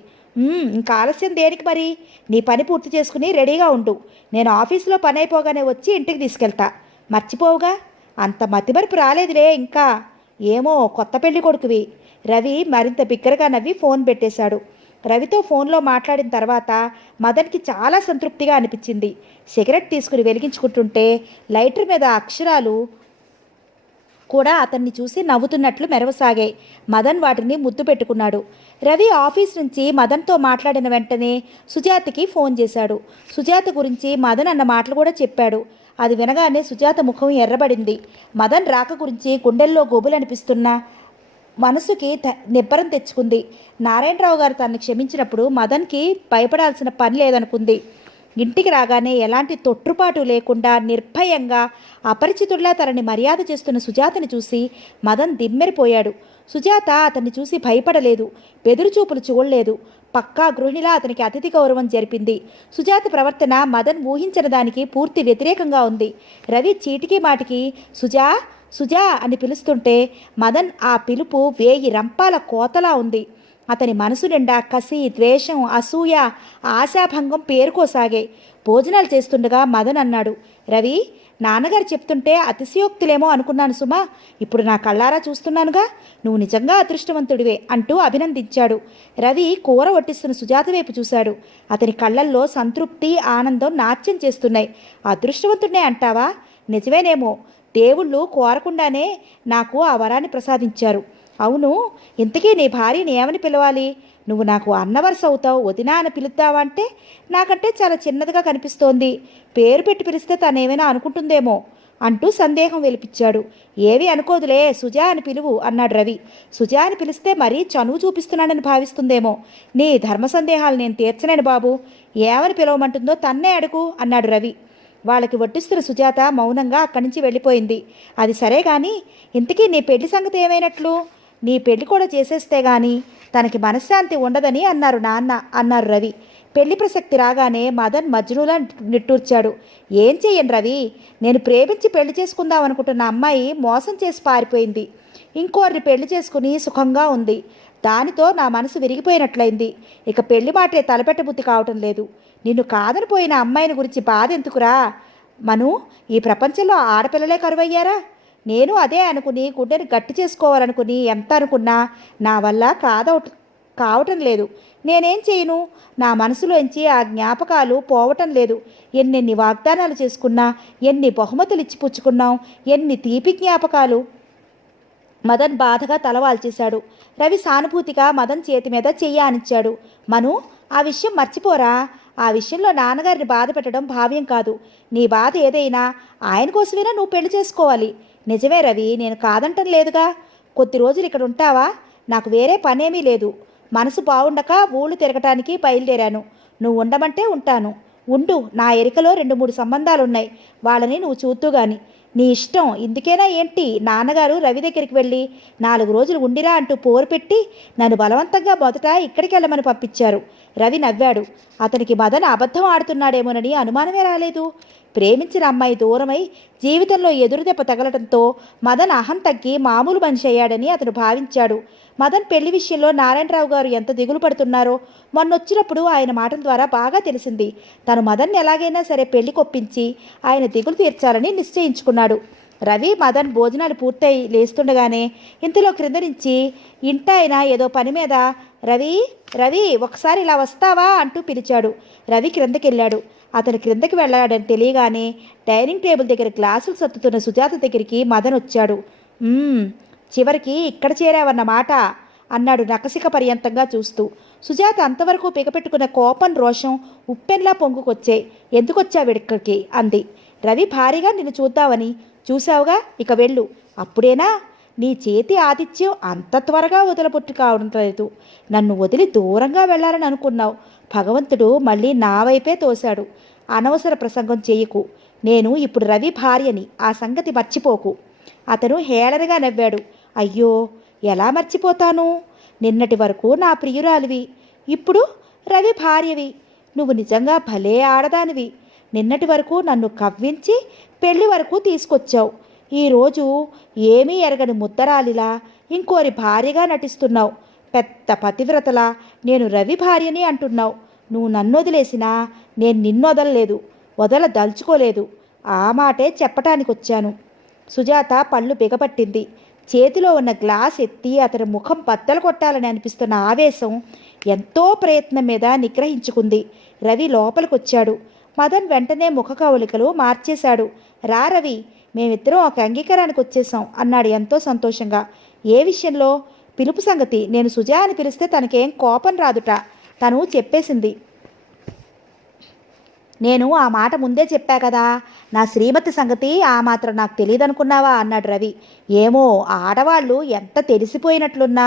ఇంకా ఆలస్యం దేనికి మరి? నీ పని పూర్తి చేసుకుని రెడీగా ఉండు. నేను ఆఫీసులో పని అయిపోగానే వచ్చి ఇంటికి తీసుకెళ్తా. మర్చిపోవుగా. అంత మతిమరుపు రాలేదులే ఇంకా. ఏమో, కొత్త పెళ్లి కొడుకువి. రవి మరింత బిగ్గరగా నవ్వి ఫోన్ పెట్టేశాడు. రవితో ఫోన్లో మాట్లాడిన తర్వాత మదన్కి చాలా సంతృప్తిగా అనిపించింది. సిగరెట్ తీసుకుని వెలిగించుకుంటుంటే లైటర్ మీద అక్షరాలు కూడా అతన్ని చూసి నవ్వుతున్నట్లు మెరవసాగాయి. మదన్ వాటిని ముద్దు పెట్టుకున్నాడు. రవి ఆఫీస్ నుంచి మదన్తో మాట్లాడిన వెంటనే సుజాతకి ఫోన్ చేశాడు. సుజాత గురించి మదన్ అన్న మాటలు కూడా చెప్పాడు. అది వినగానే సుజాత ముఖం ఎర్రబడింది. మదన్ రాక గురించి గుండెల్లో గొబులనిపిస్తున్నా మనసుకి నిబ్బరం తెచ్చుకుంది. నారాయణరావు గారు తనని క్షమించినప్పుడు మదన్కి భయపడాల్సిన పని లేదనుకుంది. ఇంటికి రాగానే ఎలాంటి తొట్టుపాటు లేకుండా నిర్భయంగా అపరిచితుల్లా తనని మర్యాద చేస్తున్న సుజాతని చూసి మదన్ దిమ్మెరిపోయాడు. సుజాత అతన్ని చూసి భయపడలేదు, బెదురుచూపులు చూడలేదు. పక్కా గృహిణిలా అతనికి అతిథి గౌరవం జరిపింది. సుజాత ప్రవర్తన మదన్ ఊహించిన దానికి పూర్తి వ్యతిరేకంగా ఉంది. రవి చీటికి మాటికి సుజా సుజా అని పిలుస్తుంటే మదన్ ఆ పిలుపు 1000 రంపాల కోతలా ఉంది. అతని మనసు నిండా కసి, ద్వేషం, అసూయ, ఆశాభంగం పేరుకోసాగాయి. భోజనాలు చేస్తుండగా మదన్ అన్నాడు. రవి, నాన్నగారు చెప్తుంటే అతిశయోక్తులేమో అనుకున్నాను సుమా. ఇప్పుడు నా కళ్ళారా చూస్తున్నానుగా. నువ్వు నిజంగా అదృష్టవంతుడివే అంటూ అభినందించాడు. రవి కూర వడ్డిస్తున్న సుజాత వైపు చూశాడు. అతని కళ్ళల్లో సంతృప్తి, ఆనందం నాట్యం చేస్తున్నాయి. అదృష్టవంతుడినే అంటావా? నిజమేనేమో. దేవుళ్ళు కోరకుండానే నాకు ఆ వరాన్ని ప్రసాదించారు. అవును, ఇంతకీ నీ భార్యని ఏమని పిలవాలి? నువ్వు నాకు అన్నవరస అవుతావు, వదినా అని పిలుద్దావా అంటే నాకంటే చాలా చిన్నదిగా కనిపిస్తోంది. పేరు పెట్టి పిలిస్తే తనేమైనా అనుకుంటుందేమో అంటూ సందేహం వెలిపించాడు. ఏవి అనుకోదులే, సుజా అని పిలువు అన్నాడు రవి. సుజా అని పిలిస్తే మరీ చనువు చూపిస్తున్నానని భావిస్తుందేమో. నీ ధర్మ సందేహాలు నేను తీర్చలేను బాబు. ఏమని పిలవమంటుందో తన్నే అడుగు అన్నాడు రవి. వాళ్ళకి వడ్డిస్తున్న సుజాత మౌనంగా అక్కడి నుంచి వెళ్ళిపోయింది. అది సరే కానీ ఇంతకీ నీ పెళ్లి సంగతి ఏమైనట్లు? నీ పెళ్లి కూడా చేసేస్తే గాని తనకి మనశ్శాంతి ఉండదని అన్నారు రవి. పెళ్లి ప్రసక్తి రాగానే మదన్ మజ్నులా నిట్టూర్చాడు. ఏం చెయ్యను రవి, నేను ప్రేమించి పెళ్లి చేసుకుందాం అనుకుంటున్న అమ్మాయి మోసం చేసి పారిపోయింది. ఇంకోరిని పెళ్లి చేసుకుని సుఖంగా ఉంది. దానితో నా మనసు విరిగిపోయినట్లయింది. ఇక పెళ్లి మాటే తలపెట్టబుద్ధి కావటం లేదు. నిన్ను కాదని పోయిన అమ్మాయిని గురించి బాధ ఎందుకురా మను? ఈ ప్రపంచంలో ఆడపిల్లలే కరువయ్యారా? నేను అదే అనుకుని గుండెని గట్టి చేసుకోవాలనుకుని ఎంత అనుకున్నా నా వల్ల కావటం లేదు. నేనేం చేయను? నా మనసులోంచి ఆ జ్ఞాపకాలు పోవటం లేదు. ఎన్నెన్ని వాగ్దానాలు చేసుకున్నా, ఎన్ని బహుమతులు ఇచ్చి పుచ్చుకున్నాం, ఎన్ని తీపి జ్ఞాపకాలు. మదన్ బాధగా తలవాల్చేశాడు. రవి సానుభూతిగా మదన్ చేతి మీద చెయ్యి ఆనిచ్చాడు. మను, ఆ విషయం మర్చిపోరా. ఆ విషయంలో నాన్నగారిని బాధ పెట్టడం భావ్యం కాదు. నీ బాధ ఏదైనా ఆయన కోసమైనా నువ్వు పెళ్లి చేసుకోవాలి. నిజమే రవి, నేను కాదంటం లేదుగా. కొద్ది రోజులు ఇక్కడ ఉంటావా? నాకు వేరే పనేమీ లేదు. మనసు బాగుండక ఊళ్ళు తిరగటానికి బయలుదేరాను. నువ్వు ఉండమంటే ఉంటాను. ఉండు, నా ఎరికలో 2-3 సంబంధాలున్నాయి. వాళ్ళని నువ్వు చూద్దు గాని. నీ ఇష్టం. ఇందుకేనా ఏంటి నాన్నగారు రవి దగ్గరికి వెళ్ళి 4 రోజులు ఉండిరా అంటూ పోరు పెట్టి నన్ను బలవంతంగా మొదట ఇక్కడికి వెళ్ళమని పంపించారు. రవి నవ్వాడు. అతనికి మదన్ అబద్ధం ఆడుతున్నాడేమోనని అనుమానమే రాలేదు. ప్రేమించిన అమ్మాయి దూరమై జీవితంలో ఎదురుదెబ్బ తగలటంతో మదన్ అహం తగ్గి మామూలు మనిషి అయ్యాడని అతను భావించాడు. మదన్ పెళ్లి విషయంలో నారాయణరావు గారు ఎంత దిగులు పడుతున్నారో మొన్నొచ్చినప్పుడు ఆయన మాటల ద్వారా బాగా తెలిసింది. తను మదన్ ఎలాగైనా సరే పెళ్లి కొప్పించి ఆయన దిగులు తీర్చాలని నిశ్చయించుకున్నాడు. రవి మదన్ భోజనాలు పూర్తయి లేస్తుండగానే ఇంతలో క్రింద నుంచి ఇంటాయన ఏదో పని మీద రవి రవి ఒకసారి ఇలా వస్తావా అంటూ పిలిచాడు. రవి క్రిందకెళ్ళాడు. అతను క్రిందకి వెళ్ళాడని తెలియగానే డైనింగ్ టేబుల్ దగ్గర గ్లాసులు సర్దుతున్న సుజాత దగ్గరికి మదన్ వచ్చాడు. చివరికి ఇక్కడ చేరావన్నమాట అన్నాడు నకసిక పర్యంతంగా చూస్తూ. సుజాత అంతవరకు పిగపెట్టుకున్న కోపం రోషం ఉప్పెన్లా పొంగుకొచ్చాయి. ఎందుకొచ్చావిక్కడికి అంది. రవి భారీగా నిన్ను చూద్దామని. చూశావుగా, ఇక వెళ్ళు. అప్పుడేనా? నీ చేతి ఆతిథ్యం అంత త్వరగా వదలపొట్టు కావడం లేదు. నన్ను వదిలి దూరంగా వెళ్ళాలని అనుకున్నావు. భగవంతుడు మళ్ళీ నా వైపే తోశాడు. అనవసర ప్రసంగం చేయకు. నేను ఇప్పుడు రవి భార్యని, ఆ సంగతి మర్చిపోకు. అతను హేళనగా నవ్వాడు. అయ్యో, ఎలా మర్చిపోతాను? నిన్నటి వరకు నా ప్రియురాలివి, ఇప్పుడు రవి భార్యవి. నువ్వు నిజంగా భలే ఆడదానివి. నిన్నటి వరకు నన్ను కవ్వించి పెళ్లి వరకు తీసుకొచ్చావు. ఈరోజు ఏమీ ఎరగని ముద్దరాలిలా ఇంకోరి భార్యగా నటిస్తున్నావు. పెద్ద పతివ్రతలా నేను రవి భార్యని అంటున్నావు. నువ్వు నన్ను వదిలేసినా నేను నిన్ను వదలలేదు, వదలదలుచుకోలేదు. ఆ మాటే చెప్పటానికి వచ్చాను. సుజాత పళ్ళు బిగపట్టింది. చేతిలో ఉన్న గ్లాస్ ఎత్తి అతని ముఖం బద్దలు కొట్టాలని అనిపిస్తున్న ఆవేశం ఎంతో ప్రయత్నం మీద నిగ్రహించుకుంది. రవి లోపలికొచ్చాడు. మదన్ వెంటనే ముఖ కవళికలు మార్చేశాడు. రా రవి, మేమిద్దరం ఒక అంగీకారానికి వచ్చేసాం అన్నాడు ఎంతో సంతోషంగా. ఏ విషయంలో? పిలుపు సంగతి. నేను సుజా అని పిలిస్తే తనకేం కోపం రాదుట. తను చెప్పేసింది. నేను ఆ మాట ముందే చెప్పా కదా. నా శ్రీమతి సంగతి ఆ మాత్రం నాకు తెలియదనుకున్నావా అన్నాడు రవి. ఏమో, ఆడవాళ్ళు ఎంత తెలిసిపోయినట్లున్నా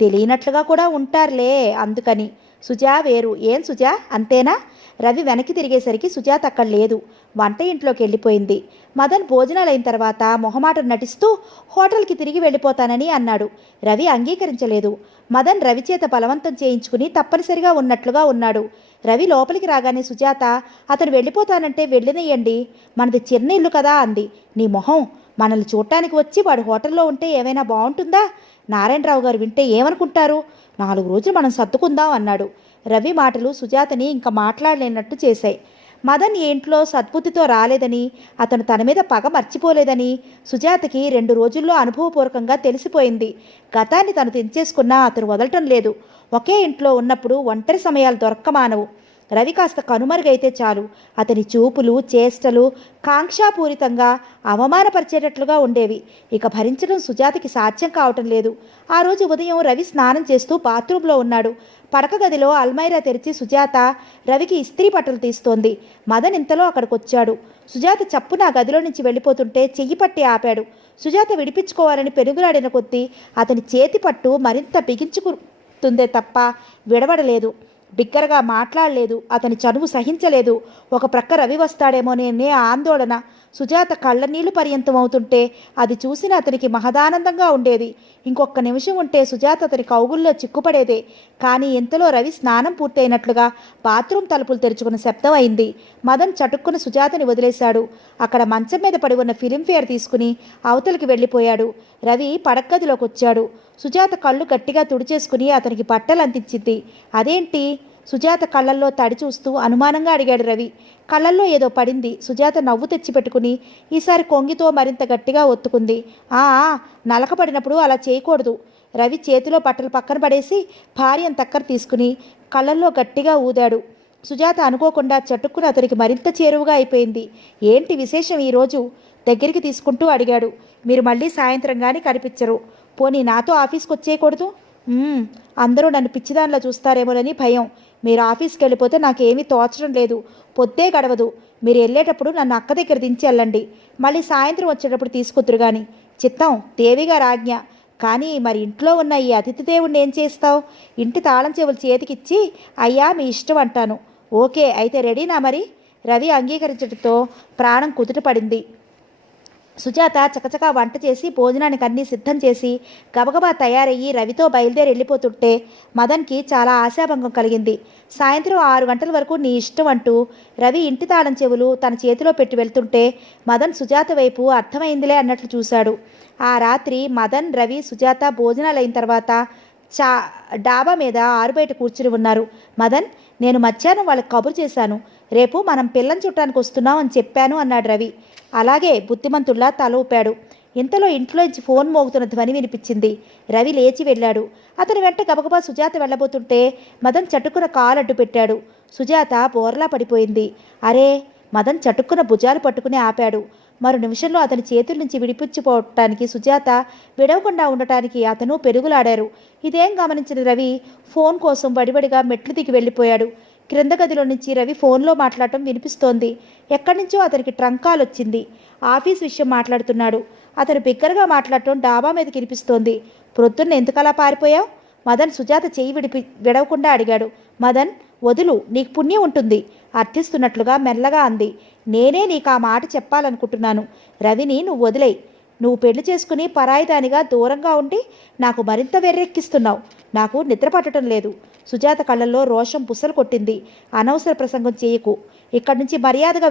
తెలియనట్లుగా కూడా ఉంటారులే, అందుకని. సుజా వేరు. ఏం సుజా, అంతేనా? రవి వెనక్కి తిరిగేసరికి సుజాత అక్కడ లేదు. వంట ఇంట్లోకి వెళ్ళిపోయింది. మదన్ భోజనాలైన తర్వాత మొహమాటం నటిస్తూ హోటల్కి తిరిగి వెళ్ళిపోతానని అన్నాడు. రవి అంగీకరించలేదు. మదన్ రవి చేత బలవంతం చేయించుకుని తప్పనిసరిగా ఉన్నట్లుగా ఉన్నాడు. రవి లోపలికి రాగానే సుజాత, అతను వెళ్ళిపోతానంటే వెళ్ళినయ్యండి, మనది చిన్న ఇల్లు కదా అంది. నీ మొహం, మనల్ని చూడటానికి వచ్చి వాడు హోటల్లో ఉంటే ఏమైనా బాగుంటుందా? నారాయణరావు గారు వింటే ఏమనుకుంటారు? 4 రోజులు మనం సర్దుకుందాం అన్నాడు. రవి మాటలు సుజాతని ఇంకా మాట్లాడలేనట్టు చేశాయి. మదన్ ఈ ఇంట్లో సద్బుద్ధితో రాలేదని, అతను తన మీద పగ మర్చిపోలేదని సుజాతకి 2 రోజుల్లో అనుభవపూర్వకంగా తెలిసిపోయింది. గతాన్ని తను తెంచేసుకున్నా అతను వదలటం లేదు. ఒకే ఇంట్లో ఉన్నప్పుడు ఒంటరి సమయాలు దొరక్కమానవు. రవి కాస్త కనుమరుగైతే చాలు అతని చూపులు, చేష్టలు కాంక్షాపూరితంగా అవమానపరిచేటట్లుగా ఉండేవి. ఇక భరించడం సుజాతకి సాధ్యం కావటం లేదు. ఆ రోజు ఉదయం రవి స్నానం చేస్తూ బాత్రూంలో ఉన్నాడు. పడక గదిలో అల్మైరా తెరిచి సుజాత రవికి ఇస్త్రీ బట్టలు తీస్తోంది. మదన్ ఇంతలో అక్కడికొచ్చాడు. సుజాత చప్పున ఆ గదిలో నుంచి వెళ్ళిపోతుంటే చెయ్యి పట్టి ఆపాడు. సుజాత విడిపించుకోవాలని పెనుగులాడిన కొద్దీ అతని చేతి పట్టు మరింత బిగించుకుంటుందే తప్ప విడవడలేదు. బిగ్గరగా మాట్లాడలేదు. అతని చనువు సహించలేదు. ఒక ప్రక్క రవి వస్తాడేమోనే ఆందోళన. సుజాత కళ్ళనీళ్లు పర్యంతం అవుతుంటే అది చూసిన అతనికి మహదానందంగా ఉండేది. ఇంకొక నిమిషం ఉంటే సుజాత అతని కౌగుల్లో చిక్కుపడేదే. కానీ ఇంతలో రవి స్నానం పూర్తయినట్లుగా బాత్రూమ్ తలుపులు తెరుచుకున్న శబ్దం అయింది. మదన్ చటుక్కున సుజాతని వదిలేశాడు. అక్కడ మంచం మీద పడి ఉన్న ఫిలింఫేర్ తీసుకుని అవతలికి వెళ్ళిపోయాడు. రవి పడగ్గదిలోకి వచ్చాడు. సుజాత కళ్ళు గట్టిగా తుడిచేసుకుని అతనికి బట్టలు అందించింది. అదేంటి? సుజాత కళ్ళల్లో తడి చూస్తూ అనుమానంగా అడిగాడు రవి. కళ్ళల్లో ఏదో పడింది. సుజాత నవ్వు తెచ్చిపెట్టుకుని ఈసారి కొంగితో మరింత గట్టిగా ఒత్తుకుంది. ఆ నలకపడినప్పుడు అలా చేయకూడదు. రవి చేతిలో బట్టలు పక్కన పడేసి భార్యను తక్కర తీసుకుని కళ్ళల్లో గట్టిగా ఊదాడు. సుజాత అనుకోకుండా చటుక్కున అతనికి మరింత చేరువుగా అయిపోయింది. ఏంటి విశేషం ఈరోజు? దగ్గరికి తీసుకుంటూ అడిగాడు. మీరు మళ్ళీ సాయంత్రం కానీ కనిపించరు. పోనీ నాతో ఆఫీస్కి వచ్చేయకూడదు? అందరూ నన్ను పిచ్చిదానిలా చూస్తారేమోనని భయం. మీరు ఆఫీస్కి వెళ్ళిపోతే నాకేమీ తోచడం లేదు. పొద్దే గడవదు. మీరు వెళ్ళేటప్పుడు నన్ను అక్క దగ్గర దించి వెళ్ళండి. మళ్ళీ సాయంత్రం వచ్చేటప్పుడు తీసుకొద్దురు కానీ. చిత్తం, దేవిగారి ఆజ్ఞ. కానీ మరి ఇంట్లో ఉన్న ఈ అతిథి దేవుణ్ణి ఏం చేస్తావు? ఇంటి తాళం చెవులు చేతికిచ్చి అయ్యా మీ ఇష్టం అంటాను. ఓకే, అయితే రెడీనా మరి? రవి అంగీకరించడంతో ప్రాణం కుదుట పడింది. సుజాత చకచకా వంట చేసి భోజనానికి అన్నీ సిద్ధం చేసి గబగబా తయారయ్యి రవితో బయలుదేరి వెళ్ళిపోతుంటే మదన్కి చాలా ఆశాభంగం కలిగింది. సాయంత్రం 6 గంటల వరకు నీ ఇష్టం అంటూ రవి ఇంటి తాళం చెవులు తన చేతిలో పెట్టి వెళ్తుంటే మదన్ సుజాత వైపు అర్థమైందిలే అన్నట్లు చూశాడు. ఆ రాత్రి మదన్, రవి, సుజాత భోజనాలు అయిన తర్వాత డాబా మీద ఆరుబయట కూర్చుని ఉన్నారు. మదన్, నేను మధ్యాహ్నం వాళ్ళకి కబురు చేశాను. రేపు మనం పిల్లని చుట్టానికి వస్తున్నాం అని చెప్పాను అన్నాడు రవి. అలాగే బుద్ధిమంతుల్లా తల ఊపాడు. ఇంతలో ఇంట్లోంచి ఫోన్ మోగుతున్న ధ్వని వినిపించింది. రవి లేచి వెళ్ళాడు. అతని వెంట గబగబా సుజాత వెళ్ళబోతుంటే మదన్ చటుక్కున కాలు అడ్డు పెట్టాడు. సుజాత బోర్లా పడిపోయింది. అరే! మదన్ చటుక్కున భుజాలు పట్టుకుని ఆపాడు. మరో నిమిషంలో అతని చేతుల నుంచి విడిపించిపోవటానికి సుజాత విడవకుండా ఉండటానికి అతను పెరుగులాడారు. ఇదేం గమనించిన రవి ఫోన్ కోసం వడివడిగా మెట్లు దిగి వెళ్ళిపోయాడు. క్రింద గదిలో నుంచి రవి ఫోన్లో మాట్లాడటం వినిపిస్తోంది. ఎక్కడి నుంచో అతనికి ట్రంక్ కాల్ వచ్చింది. ఆఫీస్ విషయం మాట్లాడుతున్నాడు. అతను బిగ్గరగా మాట్లాడటం డాబా మీదకి వినిపిస్తోంది. ప్రొద్దున్న ఎందుకలా పారిపోయావు? మదన్ సుజాత చెయ్యి విడవకుండా అడిగాడు. మదన్, వదులు, నీకు పుణ్యం ఉంటుంది అర్థిస్తున్నట్లుగా మెల్లగా అంది. నేనే నీకు ఆ మాట చెప్పాలనుకుంటున్నాను. రవిని నువ్వు వదిలేయి. నువ్వు పెళ్లి చేసుకుని పరాయిదానిగా దూరంగా ఉండి నాకు మరింత వెర్రెక్కిస్తున్నావు. నాకు నిద్ర పట్టడం లేదు. సుజాత కళ్ళల్లో రోషం బుసలు కొట్టింది. అనవసర ప్రసంగం చేయకు. ఇక్కడి నుంచి మర్యాదగా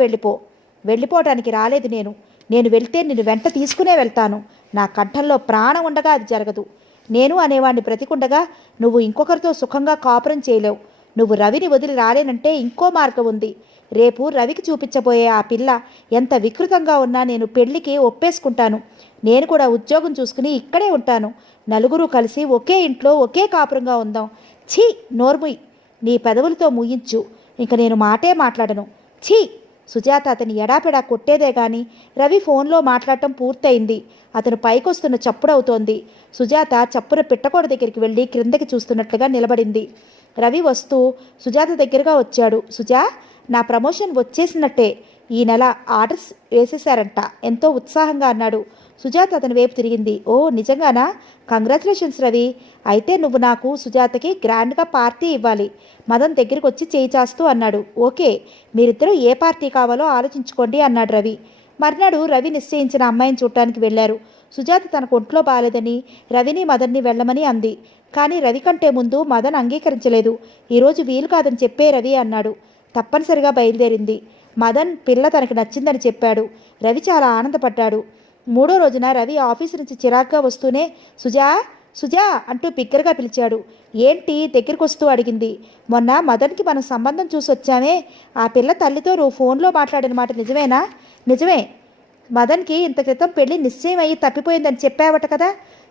వెళ్ళిపోవటానికి రాలేదు నేను. నేను వెళ్తే నిన్ను వెంట తీసుకునే వెళ్తాను. నా కంఠంలో ప్రాణం ఉండగా అది జరగదు. నేను అనేవాడిని బ్రతికుండగా నువ్వు ఇంకొకరితో సుఖంగా కాపురం చేయలేవు. నువ్వు రవిని వదిలి రాలేనంటే ఇంకో మార్గం ఉంది. రేపు రవికి చూపించబోయే ఆ పిల్ల ఎంత వికృతంగా ఉన్నా నేను పెళ్లికి ఒప్పేసుకుంటాను. నేను కూడా ఉద్యోగం చూసుకుని ఇక్కడే ఉంటాను. నలుగురు కలిసి ఒకే ఇంట్లో ఒకే కాపురంగా ఉందాం. ఛీ, నోర్ముయ్. నీ పెదవులతో ముయించు. ఇంక నేను మాటే మాట్లాడను. ఛీ! సుజాత అతని ఎడాపెడా కొట్టేదే గాని రవి ఫోన్లో మాట్లాడటం పూర్తయింది. అతను పైకొస్తున్న చప్పుడవుతోంది. సుజాత చప్పున పిట్టకోడ దగ్గరికి వెళ్ళి క్రిందకి చూస్తున్నట్లుగా నిలబడింది. రవి వస్తూ సుజాత దగ్గరగా వచ్చాడు. సుజా, నా ప్రమోషన్ వచ్చేసినట్టే. ఈ నెల ఆర్డర్స్ వేసేశారంట ఎంతో ఉత్సాహంగా అన్నాడు. సుజాత అతని వైపు తిరిగింది. ఓ, నిజంగానా? కంగ్రాచులేషన్స్ రవి. అయితే నువ్వు నాకు సుజాతకి గ్రాండ్గా పార్టీ ఇవ్వాలి. మదన్ దగ్గరికి వచ్చి చేయి చాస్తూ అన్నాడు. ఓకే, మీరిద్దరూ ఏ పార్టీ కావాలో ఆలోచించుకోండి అన్నాడు రవి. మర్నాడు రవి నిశ్చయించిన అమ్మాయిని చూడటానికి వెళ్లారు. సుజాత తనకు ఒంట్లో బాలేదని రవిని మదన్ని వెళ్ళమని అంది. కానీ రవి కంటే ముందు మదన్ అంగీకరించలేదు. ఈరోజు వీలు కాదని చెప్పే రవి అన్నాడు. తప్పనిసరిగా బయలుదేరింది. మదన్ పిల్ల తనకు నచ్చిందని చెప్పాడు. రవి చాలా ఆనందపడ్డాడు. 3వ రోజున రవి ఆఫీసు నుంచి చిరాగ్గా వస్తూనే సుజా సుజా అంటూ బిగ్గరగా పిలిచాడు. ఏంటి దగ్గరికి వస్తూ అడిగింది. మొన్న మదన్కి మనం సంబంధం చూసి వచ్చామే. ఆ పిల్ల తల్లితో నువ్వు ఫోన్లో మాట్లాడిన మాట నిజమేనా? నిజమే. మదన్కి ఇంత క్రితం పెళ్లి నిశ్చయం అయ్యి తప్పిపోయిందని చెప్పావట కదా?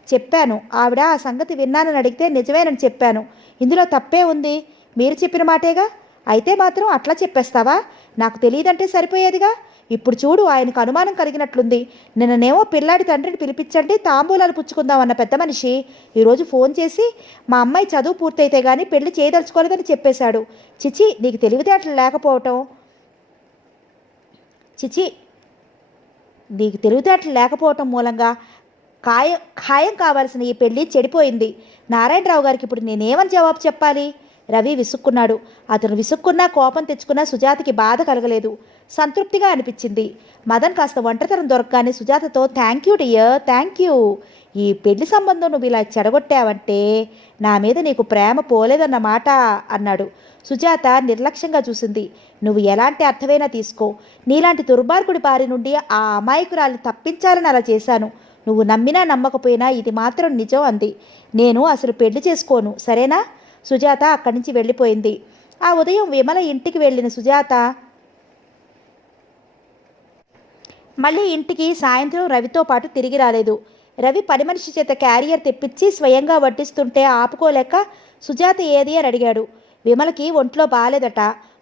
చెప్పాను. ఆవిడ ఆ సంగతి విన్నానని అడిగితే నిజమేనని చెప్పాను. ఇందులో తప్పే ఉంది? మీరు చెప్పిన మాటేగా. అయితే మాత్రం అట్లా చెప్పేస్తావా? నాకు తెలియదంటే సరిపోయేదిగా. ఇప్పుడు చూడు, ఆయనకు అనుమానం కలిగినట్లుంది. నిన్ననేమో పిల్లాడి తండ్రిని పిలిపించండి, తాంబూలాలు పుచ్చుకుందామన్న పెద్ద మనిషి ఈరోజు ఫోన్ చేసి మా అమ్మాయి చదువు పూర్తయితే కానీ పెళ్లి చేయదలుచుకోలేదని చెప్పేశాడు. చిచి, నీకు తెలివితేటలు లేకపోవటం నీకు తెలివితేటలు లేకపోవటం మూలంగా ఖాయం కావాల్సిన ఈ పెళ్లి చెడిపోయింది. నారాయణరావు గారికి ఇప్పుడు నేనేమని జవాబు చెప్పాలి? రవి విసుక్కున్నాడు. అతను విసుక్కున్నా, కోపం తెచ్చుకున్నా సుజాతకి బాధ కలగలేదు, సంతృప్తిగా అనిపించింది. మదన్ కాస్త ఒంటరితనం దొరకగానే సుజాతతో thank you dear, thank you. ఈ పెళ్లి సంబంధం నువ్వు ఇలా చెడగొట్టావంటే నా మీద నీకు ప్రేమ పోలేదన్నమాట అన్నాడు. సుజాత నిర్లక్ష్యంగా చూసింది. నువ్వు ఎలాంటి అర్థమైనా తీసుకో, నీలాంటి దుర్మార్గుడి బారి నుండి ఆ అమాయకురాల్ని తప్పించాలని అలా చేశాను. నువ్వు నమ్మినా నమ్మకపోయినా ఇది మాత్రం నిజం అంది. నేను అసలు పెళ్లి చేసుకోను, సరేనా? సుజాత అక్కడి నుంచి వెళ్ళిపోయింది. ఆ ఉదయం విమల ఇంటికి వెళ్ళిన సుజాత మళ్ళీ ఇంటికి సాయంత్రం రవితో పాటు తిరిగి రాలేదు. రవి పని మనిషి చేత క్యారియర్ తెప్పించి స్వయంగా వడ్డిస్తుంటే ఆపుకోలేక సుజాత ఏది అని అడిగాడు. విమలకి ఒంట్లో బాలేదట,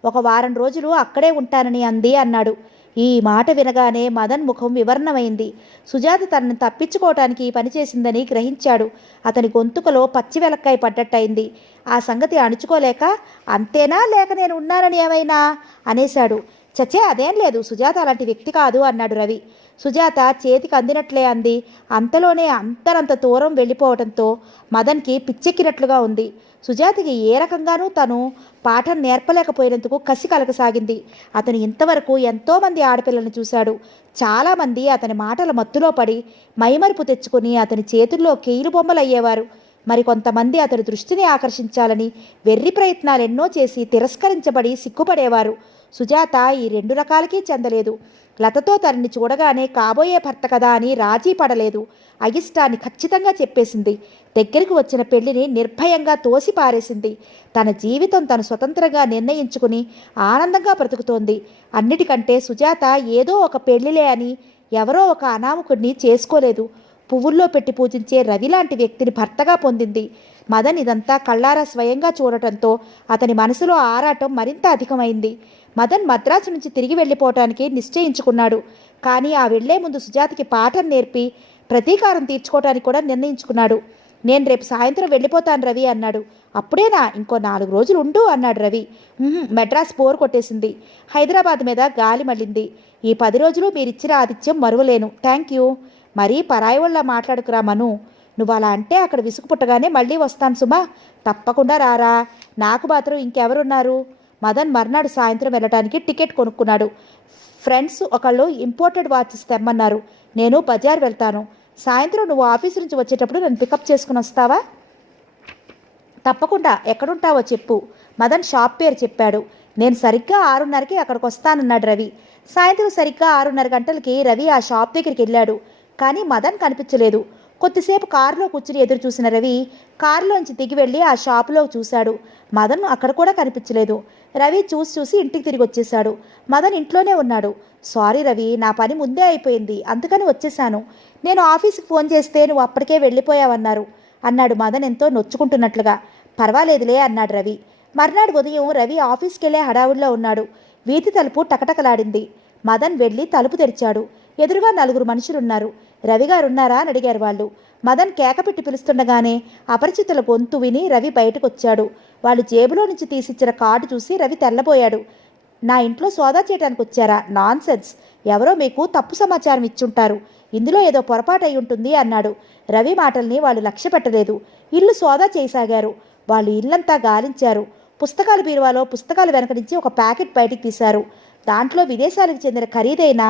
ఒక వారం రోజులు అక్కడే ఉంటానని అంది అన్నాడు. ఈ మాట వినగానే మదన్ ముఖం వివర్ణమైంది. సుజాత తనని తప్పించుకోవటానికి ఈ పని చేసిందని గ్రహించాడు. అతని గొంతుకలో పచ్చి వెలక్కాయ పడ్డట్టయింది. ఆ సంగతి అణుచుకోలేక అంతేనా, లేక నేను ఉన్నానని ఏమైనా అనేశాడు. చచ్చే అదేం లేదు, సుజాత అలాంటి వ్యక్తి కాదు అన్నాడు రవి. సుజాత చేతికి అందినట్లే అంది. అంతలోనే అంతరంత దూరం వెళ్ళిపోవడంతో మదన్కి పిచ్చెక్కినట్లుగా ఉంది. సుజాతకి ఏ రకంగానూ తను పాఠం నేర్పలేకపోయినందుకు కసి కలగసాగింది. అతను ఇంతవరకు ఎంతోమంది ఆడపిల్లలను చూశాడు. చాలామంది అతని మాటల మత్తులో పడి మైమరుపు తెచ్చుకుని అతని చేతుల్లో కీలు బొమ్మలయ్యేవారు. మరికొంతమంది అతని దృష్టిని ఆకర్షించాలని వెర్రి ప్రయత్నాలెన్నో చేసి తిరస్కరించబడి సిగ్గుపడేవారు. సుజాత ఈ రెండు రకాలకి చెందలేదు. లతతో తనని చూడగానే కాబోయే భర్త కదా అని రాజీ పడలేదు. అయిష్టాన్ని ఖచ్చితంగా చెప్పేసింది. దగ్గరికి వచ్చిన పెళ్లిని నిర్భయంగా తోసి పారేసింది. తన జీవితం తను స్వతంత్రంగా నిర్ణయించుకుని ఆనందంగా బ్రతుకుతోంది. అన్నిటికంటే సుజాత ఏదో ఒక పెళ్లిలే అని ఎవరో ఒక అనామకుడిని చేసుకోలేదు. పువ్వుల్లో పెట్టి పూజించే రవి లాంటి వ్యక్తిని భర్తగా పొందింది. మదన్ ఇదంతా కళ్ళారా స్వయంగా చూడటంతో అతని మనసులో ఆరాటం మరింత అధికమైంది. మదన్ మద్రాసు నుంచి తిరిగి వెళ్ళిపోవటానికి నిశ్చయించుకున్నాడు. కానీ ఆ వెళ్లే ముందు సుజాతకి పాఠం నేర్పి ప్రతీకారం తీర్చుకోవటానికి కూడా నిర్ణయించుకున్నాడు. నేను రేపు సాయంత్రం వెళ్ళిపోతాను రవి అన్నాడు. అప్పుడేనా, ఇంకో 4 రోజులు ఉండు అన్నాడు రవి. మెడ్రాస్ బోర్ కొట్టేసింది, హైదరాబాద్ మీద గాలి మళ్ళింది. ఈ 10 రోజులు మీరిచ్చిన ఆతిథ్యం మరువలేను, థ్యాంక్ యూ. మరీ పరాయి వాళ్ళ మాట్లాడుకురా మను, నువ్వు అలా అంటే అక్కడ విసుగు పుట్టగానే మళ్ళీ వస్తాను సుమా, తప్పకుండా రారా, నాకు మాత్రం ఇంకెవరున్నారు. మదన్ మర్నాడు సాయంత్రం వెళ్ళటానికి టికెట్ కొనుక్కున్నాడు. ఫ్రెండ్స్ ఒకళ్ళు ఇంపోర్టెడ్ వాచెస్ తెమ్మన్నారు. నేను బజార్ వెళ్తాను, సాయంత్రం నువ్వు ఆఫీసు నుంచి వచ్చేటప్పుడు నన్ను పికప్ చేసుకుని వస్తావా? తప్పకుండా, ఎక్కడుంటావో చెప్పు. మదన్ షాప్ పేరు చెప్పాడు. నేను సరిగ్గా 6:30కి అక్కడికి వస్తానన్నాడు రవి. సాయంత్రం సరిగ్గా 6:30 గంటలకి రవి ఆ షాప్ దగ్గరికి వెళ్ళాడు. కానీ మదన్ కనిపించలేదు. కొద్దిసేపు కారులో కూర్చుని ఎదురు చూసిన రవి కారులోంచి దిగి వెళ్ళి ఆ షాపులో చూశాడు. మదన్ అక్కడ కూడా కనిపించలేదు. రవి చూసి ఇంటికి తిరిగి వచ్చేశాడు. మదన్ ఇంట్లోనే ఉన్నాడు. సారీ రవి, నా పని ముందే అయిపోయింది, అందుకని వచ్చేశాను. నేను ఆఫీస్కి ఫోన్ చేస్తే నువ్వు అప్పటికే వెళ్ళిపోయావన్నారు అన్నాడు మదన్ ఎంతో నొచ్చుకుంటున్నట్లుగా. పర్వాలేదులే అన్నాడు రవి. మర్నాడు ఉదయం రవి ఆఫీస్కి వెళ్ళే హడావుడిలో ఉన్నాడు. వీధి తలుపు టకటకలాడింది. మదన్ వెళ్ళి తలుపు తెరిచాడు. ఎదురుగా 4 మనుషులున్నారు. రవిగారున్నారా అని అడిగారు వాళ్ళు. మదన్ కేకపెట్టి పిలుస్తుండగానే అపరిచితుల గొంతు విని రవి బయటకొచ్చాడు. వాళ్ళు జేబులో నుంచి తీసిచ్చిన కార్డు చూసి రవి తెల్లబోయాడు. నా ఇంట్లో సోదా చేయడానికి వచ్చారా? నాన్సెన్స్, ఎవరో మీకు తప్పు సమాచారం ఇచ్చుంటారు, ఇందులో ఏదో పొరపాటు అయి ఉంటుంది అన్నాడు. రవి మాటల్ని వాళ్ళు లక్ష్య పెట్టలేదు. ఇల్లు సోదా చేయసాగారు. వాళ్ళు ఇల్లంతా గాలించారు. పుస్తకాల బీరువాలో పుస్తకాలు వెనక నుంచి ఒక ప్యాకెట్ బయటికి తీశారు. దాంట్లో విదేశాలకు చెందిన ఖరీదైన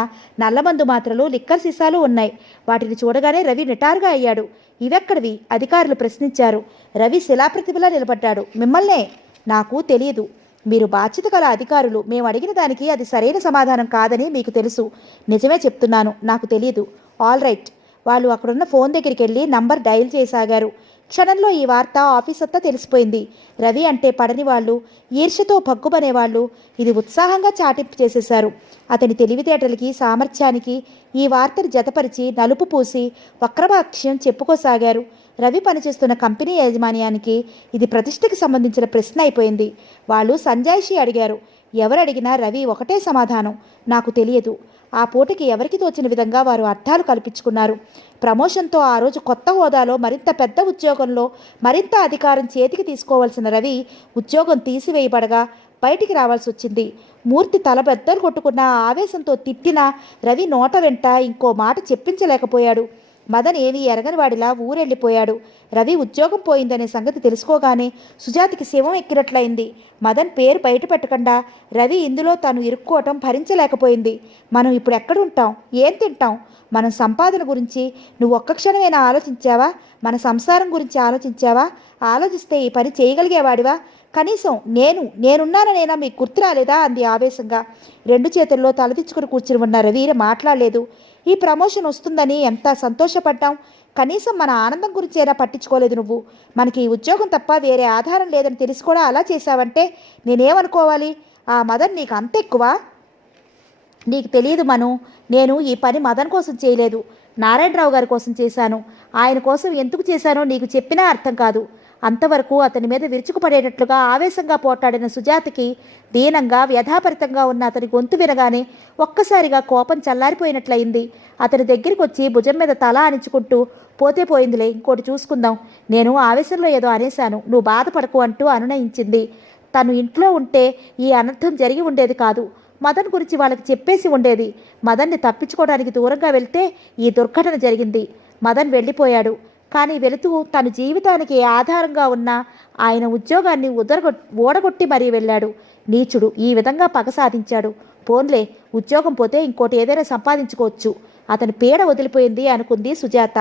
నల్లమందు మాత్రలు, లిక్కర్ సీసాలు ఉన్నాయి. వాటిని చూడగానే రవి నిటారుగా అయ్యాడు. ఇవెక్కడివి? అధికారులు ప్రశ్నించారు. రవి శిలాప్రతిభలా నిలబడ్డాడు. మిమ్మల్నే? నాకు తెలియదు, మీరు బాధ్యత గల అధికారులు. మేము అడిగిన దానికి అది సరైన సమాధానం కాదని మీకు తెలుసు. నిజమే చెప్తున్నాను, నాకు తెలియదు. All right. వాళ్ళు అక్కడున్న ఫోన్ దగ్గరికి వెళ్ళి నంబర్ డయల్ చేయసాగారు. క్షణంలో ఈ వార్త ఆఫీస్ అంతా తెలిసిపోయింది. రవి అంటే పడని వాళ్ళు, ఈర్ష్యతో భగ్గుమనేవాళ్ళు ఇది ఉత్సాహంగా చాటింపు చేసేశారు. అతని తెలివితేటలకి, సామర్థ్యానికి ఈ వార్తను జతపరిచి నలుపు పూసి వక్రభాష్యం చెప్పుకోసాగారు. రవి పనిచేస్తున్న కంపెనీ యాజమాన్యానికి ఇది ప్రతిష్టకి సంబంధించిన ప్రశ్న అయిపోయింది. వాళ్ళు సంజాయిషి అడిగారు. ఎవరు అడిగినా రవి ఒకటే సమాధానం, నాకు తెలియదు. ఆ పూటకి ఎవరికి తోచిన విధంగా వారు అర్థాలు కల్పించుకున్నారు. ప్రమోషన్తో ఆ రోజు కొత్త హోదాలో మరింత పెద్ద ఉద్యోగంలో మరింత అధికారం చేతికి తీసుకోవాల్సిన రవి ఉద్యోగం తీసివేయబడగా బయటికి రావాల్సి వచ్చింది. మూర్తి తల బెద్దలు కొట్టుకున్న ఆవేశంతో తిట్టిన రవి నోట వెంట ఇంకో మాట చెప్పించలేకపోయాడు. మదన్ ఏమీ ఎరగని వాడిలా ఊరెళ్ళిపోయాడు. రవి ఉద్యోగం పోయిందనే సంగతి తెలుసుకోగానే సుజాతకి శివం ఎక్కినట్లయింది. మదన్ పేరు బయట పెట్టకుండా రవి ఇందులో తను ఇరుక్కోవటం భరించలేకపోయింది. మనం ఇప్పుడు ఎక్కడుంటాం, ఏం తింటాం? మన సంపాదన గురించి నువ్వు ఒక్క క్షణమైనా ఆలోచించావా? మన సంసారం గురించి ఆలోచించావా? ఆలోచిస్తే ఈ పని చేయగలిగేవాడివా? కనీసం నేనున్నాననైనా మీకు గుర్తు రాలేదా? అంది ఆవేశంగా. రెండు చేతుల్లో తలదిచ్చుకుని కూర్చుని ఉన్న రవి మాట్లాడలేదు. ఈ ప్రమోషన్ వస్తుందని ఎంత సంతోషపడ్డాం. కనీసం మన ఆనందం గురించి అయినా పట్టించుకోలేదు నువ్వు. మనకి ఈ ఉద్యోగం తప్ప వేరే ఆధారం లేదని తెలిసి కూడా అలా చేశావంటే నేనేమనుకోవాలి? ఆ మదన్ నీకు అంత ఎక్కువ? నీకు తెలియదు మను, నేను ఈ పని మదన్ కోసం చేయలేదు, నారాయణరావు గారి కోసం చేశాను. ఆయన కోసం ఎందుకు చేశానో నీకు చెప్పినా అర్థం కాదు. అంతవరకు అతని మీద విరుచుకుపడేటట్లుగా ఆవేశంగా పోట్లాడిన సుజాతకి దీనంగా వ్యధాపరితంగా ఉన్న అతని గొంతు వినగానే ఒక్కసారిగా కోపం చల్లారిపోయినట్లయింది. అతని దగ్గరికి వచ్చి భుజం మీద తల అణించుకుంటూ, పోతే పోయిందిలే, ఇంకోటి చూసుకుందాం. నేను ఆవేశంలో ఏదో అనేశాను, నువ్వు బాధపడకు అంటూ అనునయించింది. తను ఇంట్లో ఉంటే ఈ అనర్థం జరిగి ఉండేది కాదు. మదన్ గురించి వాళ్ళకి చెప్పేసి ఉండేది. మదన్ని తప్పించుకోవడానికి దూరంగా వెళ్తే ఈ దుర్ఘటన జరిగింది. మదన్ వెళ్ళిపోయాడు. కానీ వెళుతూ తన జీవితానికి ఆధారంగా ఉన్న ఆయన ఉద్యోగాన్ని ఓడగొట్టి మరీ వెళ్ళాడు. నీచుడు ఈ విధంగా పగ సాధించాడు. పోన్లే, ఉద్యోగం పోతే ఇంకోటి ఏదైనా సంపాదించుకోవచ్చు. అతని పీడ వదిలిపోయింది అనుకుంది సుజాత.